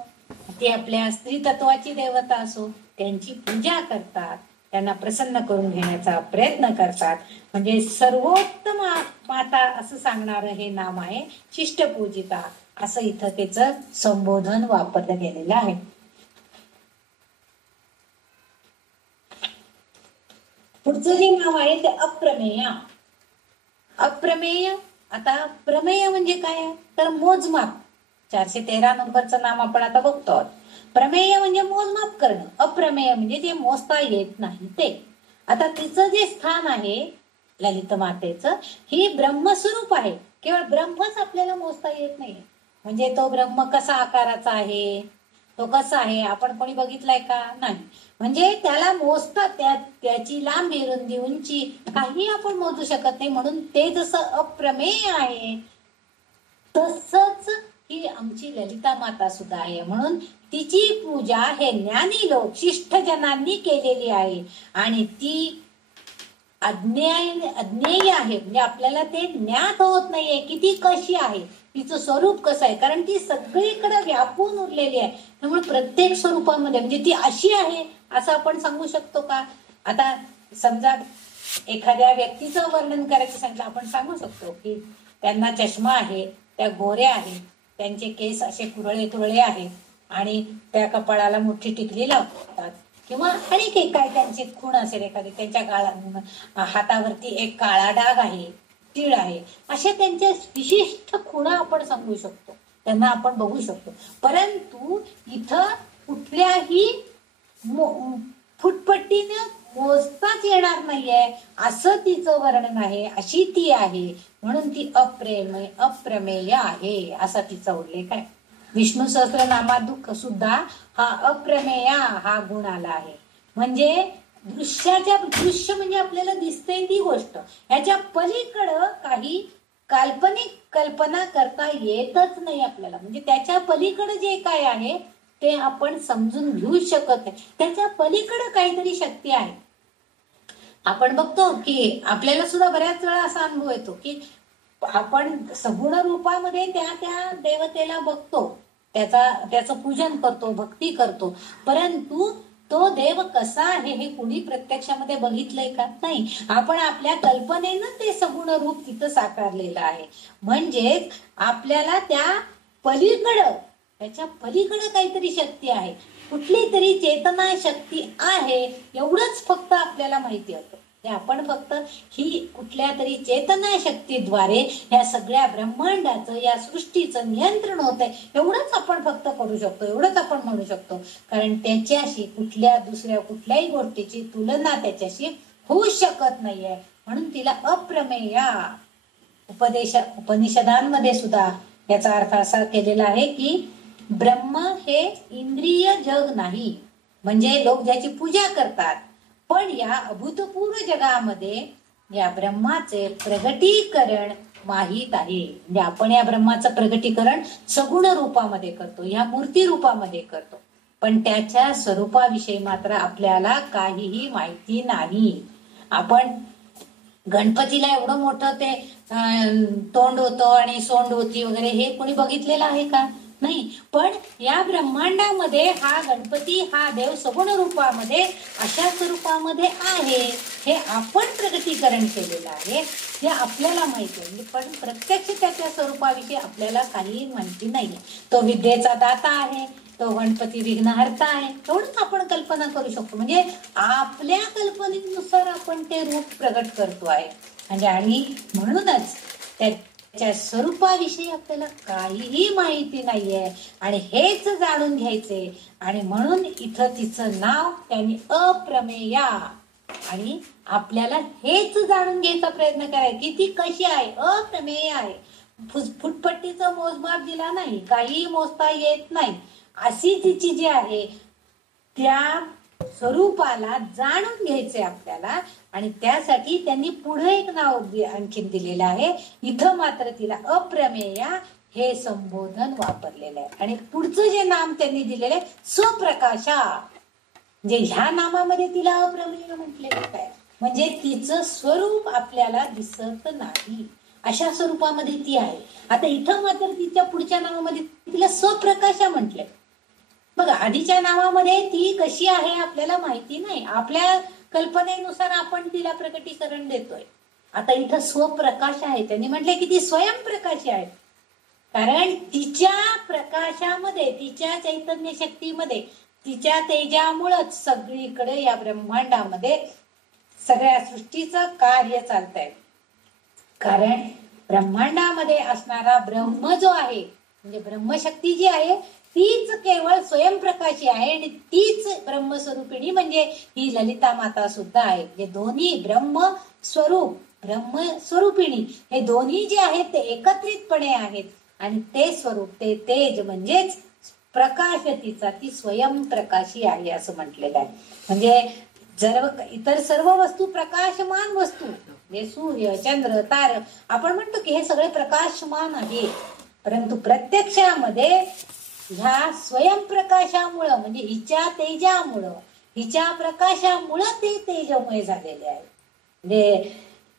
ते आपल्या स्त्री तत्वाची देवता असो, त्यांची पूजा करतात, त्यांना प्रसन्न करून घेण्याचा प्रयत्न करतात. म्हणजे सर्वोत्तम माता असं सांगणारं हे नाम आहे शिष्टपूजिता, असं इथं त्याचं संबोधन वापरलं गेलेलं आहे. पुढचं जे नाव आहे ते अप्रमेय. अप्रमेय, आता प्रमेय म्हणजे काय, तर मोजमाप. 413 नंबरचं नाम आपण आता बघतो. प्रमेय म्हणजे मोजमाप करणं, अप्रमेय म्हणजे जे मोजता येत नाही ते. आता तिचं जे स्थान आहे ललित मातेचं, ही ब्रह्मस्वरूप आहे, केवळ ब्रह्मच आपल्याला मोजता येत नाही. म्हणजे तो ब्रह्म कसा आकाराचा आहे, तो कसा आहे आपण कोणी बघितलाय का, नाही. म्हणजे त्याला मोजता त्याची लांबी रुंदी उंची काही आपण मोजू शकत नाही. म्हणून ते जसं अप्रमेय आहे तसंच ही आमची ललिता माता सुद्धा आहे. म्हणून तिची पूजा हे ज्ञानी लोक शिष्टजनांनी केलेली आहे आणि ती अज्ञेय आहे. म्हणजे आपल्याला ते ज्ञात होत नाहीये की ती कशी आहे, तिचं स्वरूप कसं आहे, कारण ती सगळीकडे व्यापून उरलेली आहे. त्यामुळे प्रत्येक स्वरूपामध्ये म्हणजे ती अशी आहे असं आपण सांगू शकतो का? आता समजा एखाद्या व्यक्तीचं वर्णन करायचं सांगितलं, आपण सांगू शकतो की त्यांना चष्मा आहे, त्या गोऱ्या आहेत, त्यांचे केस असे कुरळे कुरळे आहेत आणि त्या कपाळाला मोठी टिकली लावतात, किंवा आणखी एक काय त्यांची खूण असेल एखादी, त्यांच्या हातावरती एक काळा डाग आहे, तीळ आहे, अशा त्यांच्या विशिष्ट खुणा आपण सांगू शकतो, त्यांना आपण बघू शकतो. परंतु इथं कुठल्याही फुटपट्टीनं मोजताच येणार नाहीये असं तिचं वर्णन आहे, अशी ती आहे, म्हणून ती अप्रमेय आहे असा तिचा उल्लेख आहे. विष्णू सहस्रनामात सुद्धा हा अप्रमेय हा गुण आला आहे. म्हणजे दृश्य म्हणजे आपल्याला दिसते ती गोष्ट, ह्याच्या पलीकडं काही काल्पनिक कल्पना करता येतच नाही आपल्याला. म्हणजे त्याच्या पलीकडे जे काय आहे ते आपण समजून घेऊ शकत नाही, त्याच्या पलीकडे काहीतरी शक्ती आहे. आपण बघतो की आपल्याला सुद्धा बऱ्याच वेळा असा अनुभव येतो की आपण सगुण रूपामध्ये त्या देवतेला बघतो, त्याचं पूजन करतो, भक्ती करतो, परंतु तो देव कसा आहे हे कुणी प्रत्यक्षामध्ये बघितलंय का? नाही. आपण आपल्या कल्पनेनं ते सगुण रूप तिथं साकारलेलं आहे. म्हणजेच आपल्याला त्या पलीकडं, त्याच्या पलीकडं काहीतरी शक्ती आहे, कुठली तरी चेतना शक्ती आहे, एवढंच फक्त आपल्याला माहिती होतं. आपण फक्त ही कुठल्या तरी चेतना शक्तीद्वारे या सगळ्या ब्रह्मांडाचं, या सृष्टीचं नियंत्रण होत आहे, एवढंच आपण फक्त करू शकतो, एवढंच आपण म्हणू शकतो. कारण त्याच्याशी दुसऱ्या कुठल्याही गोष्टीची तुलना त्याच्याशी होऊ शकत नाहीये, म्हणून तिला अप्रमेय. उपनिषदांमध्ये सुद्धा याचा अर्थ असा केलेला आहे की ब्रह्म हे इंद्रिय जग नाही, म्हणजे लोक ज्याची पूजा करतात, पण या अभूतपूर्व जगामध्ये या ब्रह्माचे प्रगटीकरण माहीत आहे. म्हणजे आपण या ब्रह्माचं प्रगटीकरण सगुण रूपामध्ये करतो, या मूर्ती रूपामध्ये करतो, पण त्याच्या स्वरूपाविषयी मात्र आपल्याला काहीही माहिती नाही. आपण गणपतीला एवढं मोठं ते तोंड होतं आणि सोंड होती वगैरे हे कोणी बघितलेलं आहे का? नाही. पण या ब्रह्मांडामध्ये हा गणपती, हा देव सगुण रूपामध्ये अशा स्वरूपामध्ये आहे, हे आपण प्रगटीकरण केलेलं आहे, हे आपल्याला माहिती आहे. पण प्रत्यक्ष त्याच्या स्वरूपाविषयी आपल्याला काही माहिती नाही. तो विद्येचा दाता आहे, तो गणपती विघ्नहर्ता आहे, एवढंच आपण कल्पना करू शकतो. म्हणजे आपल्या कल्पनेनुसार आपण ते रूप प्रगट करतो आहे. म्हणजे आणि म्हणूनच त्याच्या स्वरूपाविषयी आपल्याला काहीही माहिती नाहीये, आणि हेच जाणून घ्यायचे. आणि म्हणून इथं तिचं नाव त्यांनी अप्रमेया, आणि आपल्याला हेच जाणून घ्यायचा प्रयत्न करायचा की ती कशी आहे, अप्रमेय आहे. फुटपट्टीचं मोजमाप दिला नाही, काहीही मोजता येत नाही, अशी तिची जी आहे त्या स्वरूपाला जाणून घ्यायचंय आपल्याला. आणि त्यासाठी त्यांनी पुढे एक नाव आणखीन दिलेलं आहे. इथं मात्र तिला अप्रमेया हे संबोधन वापरलेलं आहे. आणि पुढचं जे नाम त्यांनी दिलेलं आहे स्वप्रकाशा, म्हणजे ह्या नामामध्ये तिला अप्रमेय म्हटलेलं आहे, म्हणजे तिचं स्वरूप आपल्याला दिसत नाही, अशा स्वरूपामध्ये ती आहे. आता इथं मात्र तिच्या पुढच्या नावामध्ये तिला स्वप्रकाशा म्हटलंय. बघा, आधीच्या नावामध्ये ती कशी आहे आपल्याला माहिती नाही, आपल्या कल्पनेनुसार आपण तिला प्रकटीकरण देतोय. आता इथं स्वप्रकाश आहे, त्यांनी म्हटले की ती स्वयंप्रकाशी आहे, कारण तिच्या प्रकाशामध्ये, तिच्या चैतन्य शक्तीमध्ये, तिच्या तेजामुळेच सगळीकडे या ब्रह्मांडामध्ये सगळ्या सृष्टीचं कार्य चालतंय. कारण ब्रह्मांडामध्ये असणारा ब्रह्म जो आहे, म्हणजे ब्रह्मशक्ती जी आहे तीच केवळ स्वयंप्रकाशी आहे, आणि तीच ब्रह्मस्वरूपिणी म्हणजे ही ललिता माता सुद्धा आहे. जे दोन्ही ब्रह्मस्वरूप, ब्रह्मस्वरूपिणी हे दोन्ही जे आहेत ते एकत्रितपणे आहेत, आणि ते स्वरूप, ते तेज म्हणजेच प्रकाश तिचा, ती स्वयंप्रकाशी आहे असं म्हटलेलं आहे. म्हणजे इतर सर्व वस्तू प्रकाशमान वस्तू, म्हणजे सूर्य, चंद्र, तार, आपण म्हणतो की हे सगळे प्रकाशमान आहे, परंतु प्रत्यक्षामध्ये ह्या स्वयंप्रकाशामुळं, म्हणजे हिच्या तेजामुळं, हिच्या प्रकाशामुळं ते तेजमय झालेले आहे. म्हणजे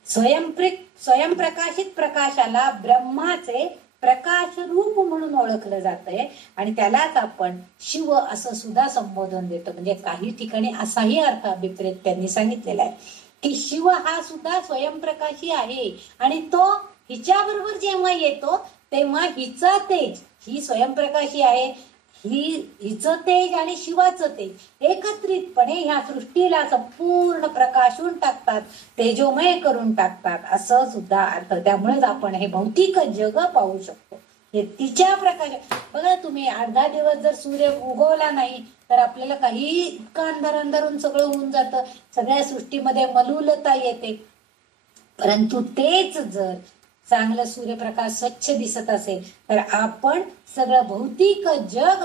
स्वयंप्रकाशित प्रकाशाला ब्रह्माचे प्रकाश रूप म्हणून ओळखलं जातंय आणि त्यालाच आपण शिव असं सुद्धा संबोधन देतो. म्हणजे काही ठिकाणी असाही अर्थ अभिप्रेत त्यांनी सांगितलेला आहे की शिव हा सुद्धा स्वयंप्रकाशी आहे आणि तो हिच्याबरोबर जेव्हा येतो तेव्हा हिचा तेज, ही स्वयंप्रकाशी आहे, हिचं तेज आणि शिवाचं तेज एकत्रितपणे ह्या सृष्टीला संपूर्ण प्रकाशून टाकतात, तेजोमय करून टाकतात असं सुद्धा अर्थ. त्यामुळेच आपण हे भौतिक जग पाहू शकतो. हे तिच्या प्रकाश. बघा तुम्ही 8-10 दिवस जर सूर्य उगवला नाही तर आपल्याला काही इतकं अंधार अंधारून सगळं होऊन जातं, सगळ्या सृष्टीमध्ये मलुलता येते. परंतु तेच जर चांगलं सूर्यप्रकाश स्वच्छ दिसत असेल तर आपण सगळं भौतिक जग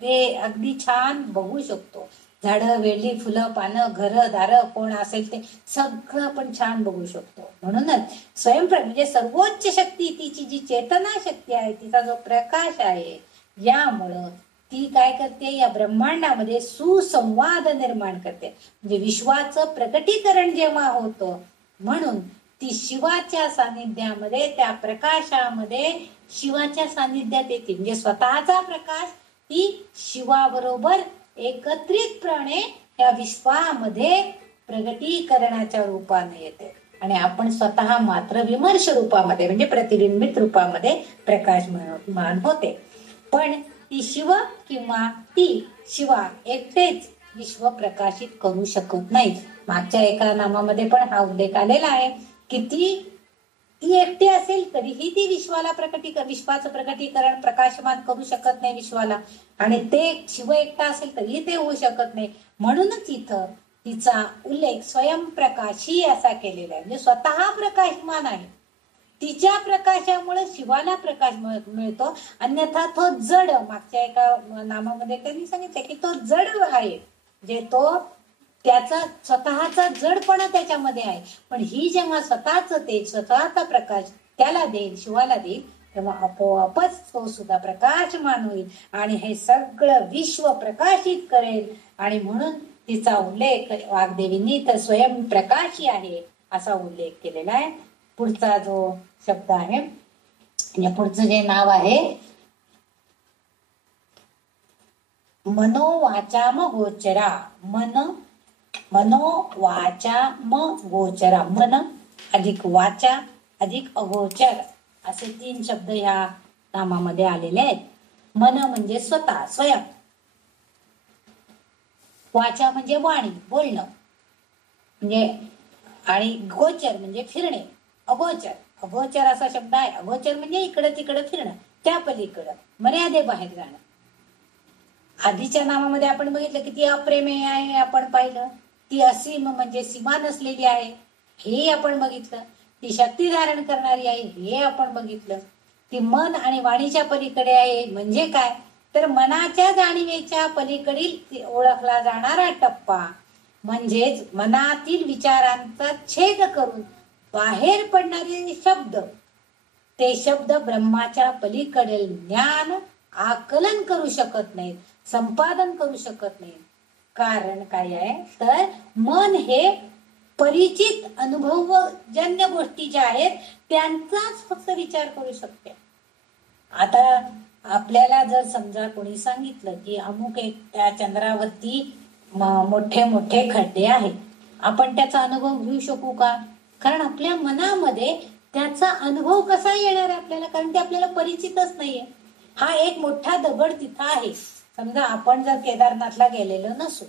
ते अगदी छान बघू शकतो. झाडं, वेली, फुलं, पानं, घरं, दारं कोण असेल ते सगळं आपण छान बघू शकतो. म्हणूनच स्वयंप्रकाश म्हणजे सर्वोच्च शक्ती, तिची जी चेतना शक्ती आहे, तिचा जो प्रकाश आहे, यामुळं ती काय करते, या ब्रह्मांडामध्ये सुसंवाद निर्माण करते. म्हणजे विश्वाचं प्रकटीकरण जेव्हा होतं म्हणून ती शिवाच्या सानिध्यामध्ये, त्या प्रकाशामध्ये शिवाच्या सानिध्यात येते. म्हणजे स्वतःचा प्रकाश ती शिवाबरोबर एकत्रितपणे या विश्वामध्ये प्रगटीकरणाच्या रूपाने येते आणि आपण स्वतः मात्र विमर्श रूपामध्ये म्हणजे प्रतिबिंबित रूपामध्ये प्रकाशमान होते. पण ती शिव किंवा ती शिवा एकटेच विश्व प्रकाशित करू शकत नाही. मागच्या एका नामामध्ये पण हा उल्लेख आलेला आहे की ती एकटी असेल तरीही ती विश्वाचं प्रकटीकरण प्रकाशमान करू शकत नाही विश्वाला, आणि ते शिव एकटा असेल तरीही ते होऊ शकत नाही. म्हणूनच इथं तिचा उल्लेख स्वयंप्रकाशी असा केलेला आहे. म्हणजे स्वतः प्रकाशमान आहे, तिच्या प्रकाशामुळे शिवाला प्रकाश मिळतो. अन्यथा तो जड, मागच्या एका नामामध्ये त्यांनी सांगितलं की तो जड आहे, जे तो त्याचा स्वतःचा जडपणा त्याच्यामध्ये आहे. पण ही जेव्हा स्वतःच तेज, स्वतःचा प्रकाश त्याला देईल, शिवाला देईल, तेव्हा आपोआपच तो सुद्धा प्रकाशमान होईल आणि हे सगळं विश्व प्रकाशित करेल. आणि म्हणून तिचा उल्लेख वाग्देवींनी तर स्वयंप्रकाशी आहे असा उल्लेख केलेला आहे. पुढचा जो शब्द आहे, पुढचं जे नाव आहे मनोवाचाम गोचरा. मनोवाचाम गोचरा. मन अधिक वाचा अधिक अगोचर असे 3 शब्द ह्या नामामध्ये आलेले आहेत. मन म्हणजे स्वतः, स्वयं. वाचा म्हणजे वाणी, बोलणं म्हणजे, आणि गोचर म्हणजे फिरणे. अगोचर असा शब्द आहे. अगोचर म्हणजे इकडं तिकडं फिरणं, त्या पलीकडं मर्यादेबाहेर जाणं. आधीच्या नामामध्ये आपण बघितलं की ती अप्रेमेय आहे, आपण पाहिलं. ती असीम म्हणजे सीमा नसलेली आहे, हे आपण बघितलं. ती शक्ती धारण करणारी आहे, हे आपण बघितलं. ती मन आणि वाणीच्या पलीकडे आहे म्हणजे काय, तर मनाच्या जाणीवेच्या पलीकडील ओळखला जाणारा टप्पा, म्हणजेच मनातील विचारांचा छेद करून बाहेर पडणारे शब्द, ते शब्द ब्रह्माच्या पलीकडील ज्ञान आकलन करू शकत नाहीत, संपादन करू शकत नाहीत. कारण काय आहे, तर मन हे परिचित अनुभवजन्य गोष्टी ज्या आहेत त्यांचाच फक्त विचार करू शकते. आता आपल्याला जर समजा कोणी सांगितलं की अमुक एक त्या चंद्रावरती मोठे मोठे खड्डे आहेत, आपण त्याचा अनुभव घेऊ शकू का? कारण आपल्या मनामध्ये त्याचा अनुभव कसा येणार आपल्याला, कारण ते आपल्याला परिचितच नाहीये. हा एक मोठा दगड तिथं आहे. समजा आपण जर केदारनाथला गेलेलो नसू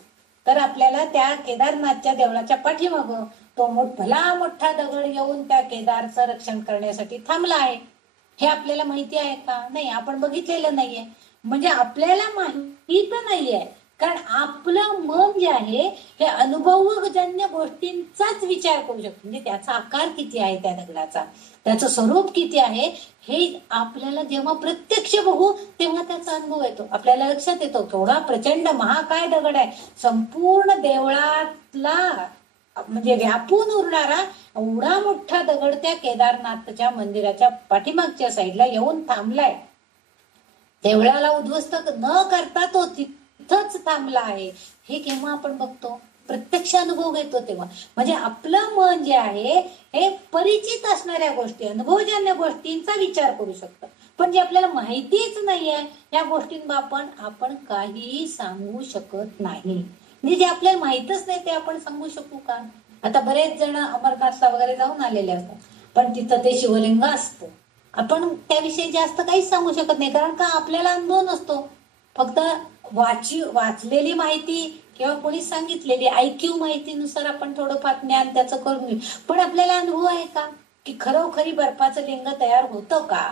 तर आपल्याला त्या केदारनाथच्या देवळाच्या पाठीमागं तो भला मोठा दगड येऊन त्या केदारचं रक्षण करण्यासाठी थांबला आहे, हे आपल्याला माहिती आहे का? नाही, आपण बघितलेलं नाहीये. म्हणजे आपल्याला माहित नाहीये, कारण आपलं मन जे आहे हे अनुभवजन्य गोष्टींचाच विचार करू शकतो. म्हणजे त्याचा आकार किती आहे त्या दगडाचा, त्याचं स्वरूप किती आहे, हे आपल्याला जेव्हा प्रत्यक्ष बघू तेव्हा त्याचा अनुभव येतो. आपल्याला लक्षात येतो केवढा प्रचंड महाकाय दगड आहे, संपूर्ण देवळातला म्हणजे व्यापून उरणारा एवढा मोठा दगड त्या केदारनाथच्या मंदिराच्या पाठीमागच्या साईडला येऊन थांबलाय. देवळाला उद्ध्वस्त न करता तो तिथंच थांबला आहे. हे केव्हा आपण बघतो? प्रत्यक्ष अनुभव घेतो तेव्हा. म्हणजे आपलं मन जे आहे हे परिचित असणाऱ्या गोष्टी, अनुभवजन्य गोष्टींचा विचार करू शकतं. पण जे आपल्याला माहितीच नाहीये या गोष्टींबाबत आपण काहीही सांगू शकत नाही. म्हणजे जे आपल्याला माहितच नाही ते आपण सांगू शकू का? आता बरेच जण अमरनाथला वगैरे जाऊन आलेले असतात, पण तिथं ते शिवलिंग असतं. आपण त्याविषयी जास्त काहीच सांगू शकत नाही, कारण का आपल्याला अनुभव नसतो. फक्त वाचलेली माहिती किंवा कोणी सांगितलेली ऐकीव माहितीनुसार आपण थोडंफार ज्ञान त्याचं करून घेऊ. पण आपल्याला अनुभव आहे का की खरोखरी बर्फाचं लिंग तयार होतं का,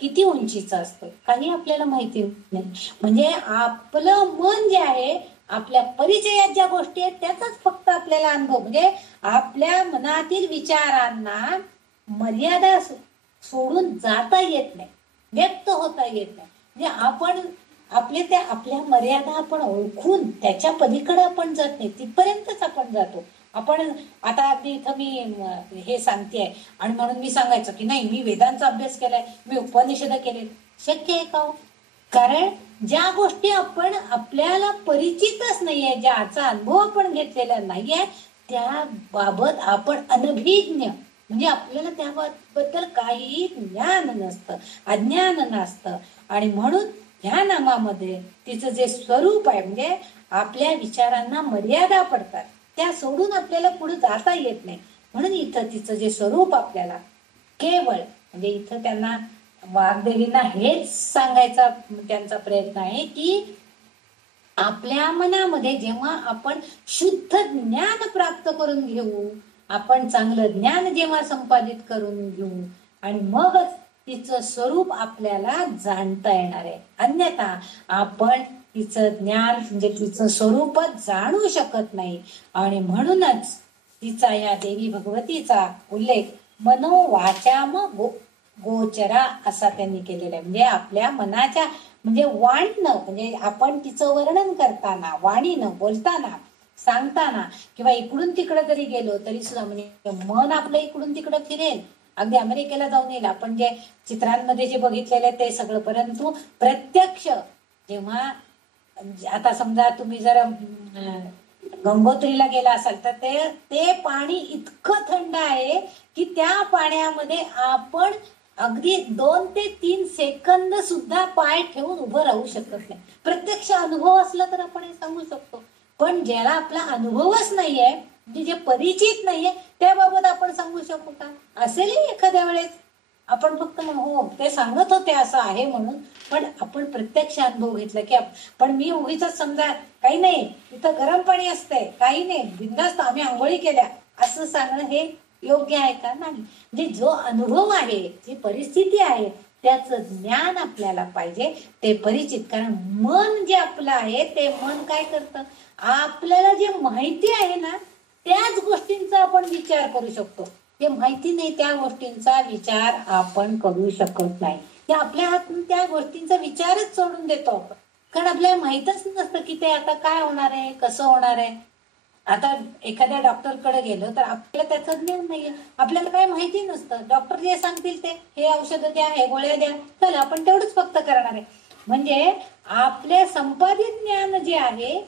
किती उंचीचं असतं, काही आपल्याला माहिती नाही. म्हणजे आपलं मन जे आहे, आपल्या परिचयात ज्या गोष्टी आहेत त्याचाच फक्त आपल्याला अनुभव. म्हणजे आपल्या मनातील विचारांना मर्यादा सोडून जाता येत नाही, व्यक्त होता येत नाही. म्हणजे आपण आपल्या मर्यादा आपण ओळखून त्याच्या पलीकडे आपण जात नाही, तिथपर्यंतच आपण जातो. आपण आता अगदी इथं मी हे सांगतेय आणि म्हणून मी सांगायचं की नाही मी वेदांचा अभ्यास केलाय, मी उपनिषद केले, शक्य आहे का? कारण ज्या गोष्टी आपण आपल्याला परिचितच नाहीये, ज्याचा अनुभव आपण घेतलेला नाहीये, त्या बाबत आपण अनभिज्ञ, म्हणजे आपल्याला त्याबद्दल काही ज्ञान नसतं, अज्ञान नसतं. आणि म्हणून ह्या नामामध्ये तिचं जे स्वरूप आहे, म्हणजे आपल्या विचारांना मर्यादा पडतात, त्या सोडून आपल्याला पुढे जाता येत नाही. म्हणून इथं तिचं जे स्वरूप आपल्याला केवळ, म्हणजे इथं त्यांना वाग्देवींना हेच सांगायचा त्यांचा प्रयत्न आहे की आपल्या मनामध्ये जेव्हा आपण शुद्ध ज्ञान प्राप्त करून घेऊ, आपण चांगलं ज्ञान जेव्हा संपादित करून घेऊ, आणि मगच तिचं स्वरूप आपल्याला जाणता येणार आहे. अन्यथा आपण तिचं ज्ञान म्हणजे तिचं स्वरूपच जाणू शकत नाही. आणि म्हणूनच तिचा, या देवी भगवतीचा उल्लेख मनोवाचाम गोचरा असा त्यांनी केलेला आहे. म्हणजे आपल्या मनाच्या, म्हणजे वाणीनं, म्हणजे आपण तिचं वर्णन करताना, वाणीनं बोलताना, सांगताना, किंवा इकडून तिकडे जरी गेलो तरी सुद्धा म्हणजे मन आपलं इकडून तिकडं फिरेल. अगदी अमेरिकेला जाऊन येईल आपण जे चित्रांमध्ये जे बघितलेलं ते सगळं, परंतु प्रत्यक्ष जेव्हा, आता समजा तुम्ही जर गंगोत्रीला गेला असाल तर ते पाणी इतकं थंड आहे की त्या पाण्यामध्ये आपण अगदी 2 ते 3 सेकंद सुद्धा पाय ठेवून उभं राहू शकत नाही. प्रत्यक्ष अनुभव असला तर आपण हे सांगू शकतो, पण ज्याला आपला अनुभवच नाहीये, म्हणजे जे परिचित नाहीये, त्याबाबत आपण सांगू शकू का? असेलही एखाद्या वेळेस आपण फक्त हो ते सांगत होते असं आहे म्हणून, पण आपण प्रत्यक्ष अनुभव घेतला की पण मी उगीच समजा काही नाही इथं गरम पाणी असतंय, काही नाही बिनधास्त आम्ही आंघोळी केल्या असं सांगणं हे योग्य आहे का? नाही. म्हणजे जो अनुभव आहे, जी परिस्थिती आहे, त्याचं ज्ञान आपल्याला पाहिजे, ते परिचित. कारण मन जे आपलं आहे ते मन काय करतं, आपल्याला जे माहिती आहे ना त्याच गोष्टींचा आपण विचार करू शकतो. जे माहिती नाही त्या गोष्टींचा विचार आपण करू शकत नाही. ते आपल्या हातून त्या गोष्टींचा विचारच सोडून देतो आपण, कारण आपल्याला माहितच नसतं की ते आता काय होणार आहे, कसं होणार आहे. आता एखाद्या डॉक्टरकडे गेलो तर आपल्याला त्याचं ज्ञान नाहीये, आपल्याला काय माहिती नसतं. डॉक्टर जे सांगतील ते, हे औषधं द्या, हे गोळ्या द्या, चला आपण तेवढंच फक्त करणार आहे. म्हणजे आपले संपादित ज्ञान जे आहे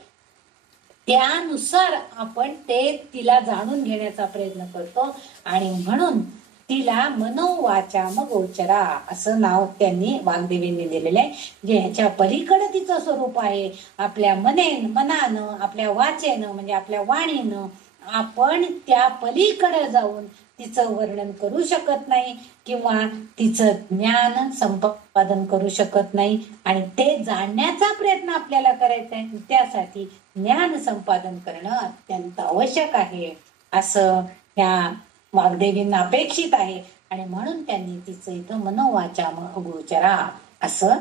त्यानुसार आपण ते तिला जाणून घेण्याचा प्रयत्न करतो. आणि म्हणून तिला मनोवाचाम गोचरा असं नाव त्यांनी वाग्देवींनी दिलेलं आहे. जे ह्याच्या पलीकडे तिचं स्वरूप आहे. आपल्या मनानं, आपल्या वाचेनं, म्हणजे आपल्या वाणीनं आपण त्या पलीकडे जाऊन तिचं वर्णन करू शकत नाही, किंवा तिचं ज्ञान संपादन करू शकत नाही. आणि ते जाणण्याचा प्रयत्न आपल्याला करायचा आहे, त्यासाठी ज्ञान संपादन करणं अत्यंत आवश्यक आहे असं ह्या वाग्देवींना अपेक्षित आहे. आणि म्हणून त्यांनी तिचं इथं मनोवाचाम गोचरा असं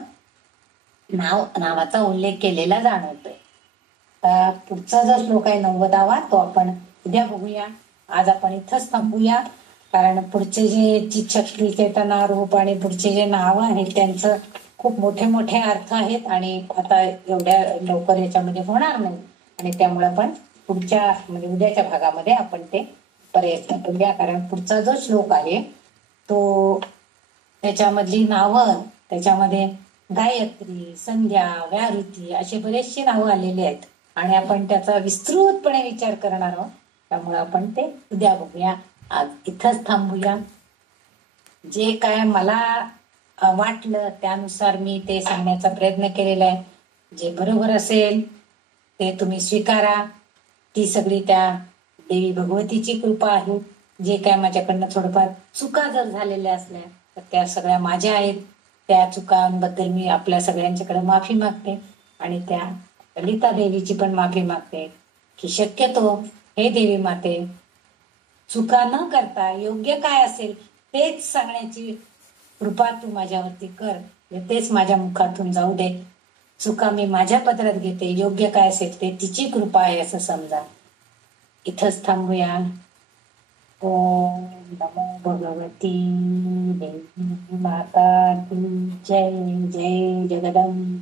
नावाचा उल्लेख केलेला जाणवतोय. पुढचा जो श्लोक आहे 90वा तो आपण उद्या बघूया. आज आपण इथंच थांबूया, कारण पुढचे जे चितशक्ती, चेतना, रूप आणि पुढचे जे नाव आहेत त्यांचं खूप मोठे मोठे अर्थ आहेत आणि आता एवढ्या लवकर याच्यामध्ये होणार नाही. आणि त्यामुळे आपण पुढच्या म्हणजे उद्याच्या भागामध्ये आपण ते प्रयत्न करूया. कारण पुढचा जो श्लोक आहे तो त्याच्यामधली नावं, त्याच्यामध्ये गायत्री, संध्या, व्याहृती असे बरेचसे नावं आलेले आहेत. आणि आपण त्याचा विस्तृतपणे विचार करणार आहोत. त्यामुळे आपण ते उद्या बघूया. आज इथंच थांबूया. जे काय मला वाटलं त्यानुसार मी ते सांगण्याचा प्रयत्न केलेला आहे. जे बरोबर असेल ते तुम्ही स्वीकारा. ती सगळी त्या देवी भगवतीची कृपा आहे. जे काय माझ्याकडनं थोडंफार चुका जर झालेल्या असल्या तर त्या सगळ्या माझ्या आहेत. त्या चुकांबद्दल मी आपल्या सगळ्यांच्याकडे माफी मागते आणि त्या ललिता देवीची पण माफी मागते की शक्यतो हे देवी माते चुका न करता योग्य काय असेल तेच सांगण्याची कृपा तू माझ्यावरती कर. तेच माझ्या मुखातून जाऊ दे. चुका मी माझ्या पदरात घेते. योग्य काय असेल ते तिची कृपा आहे असं समजा. इथंच थांबूया. ओम नमो भगवती देवी माता की जय. जय जगदंब.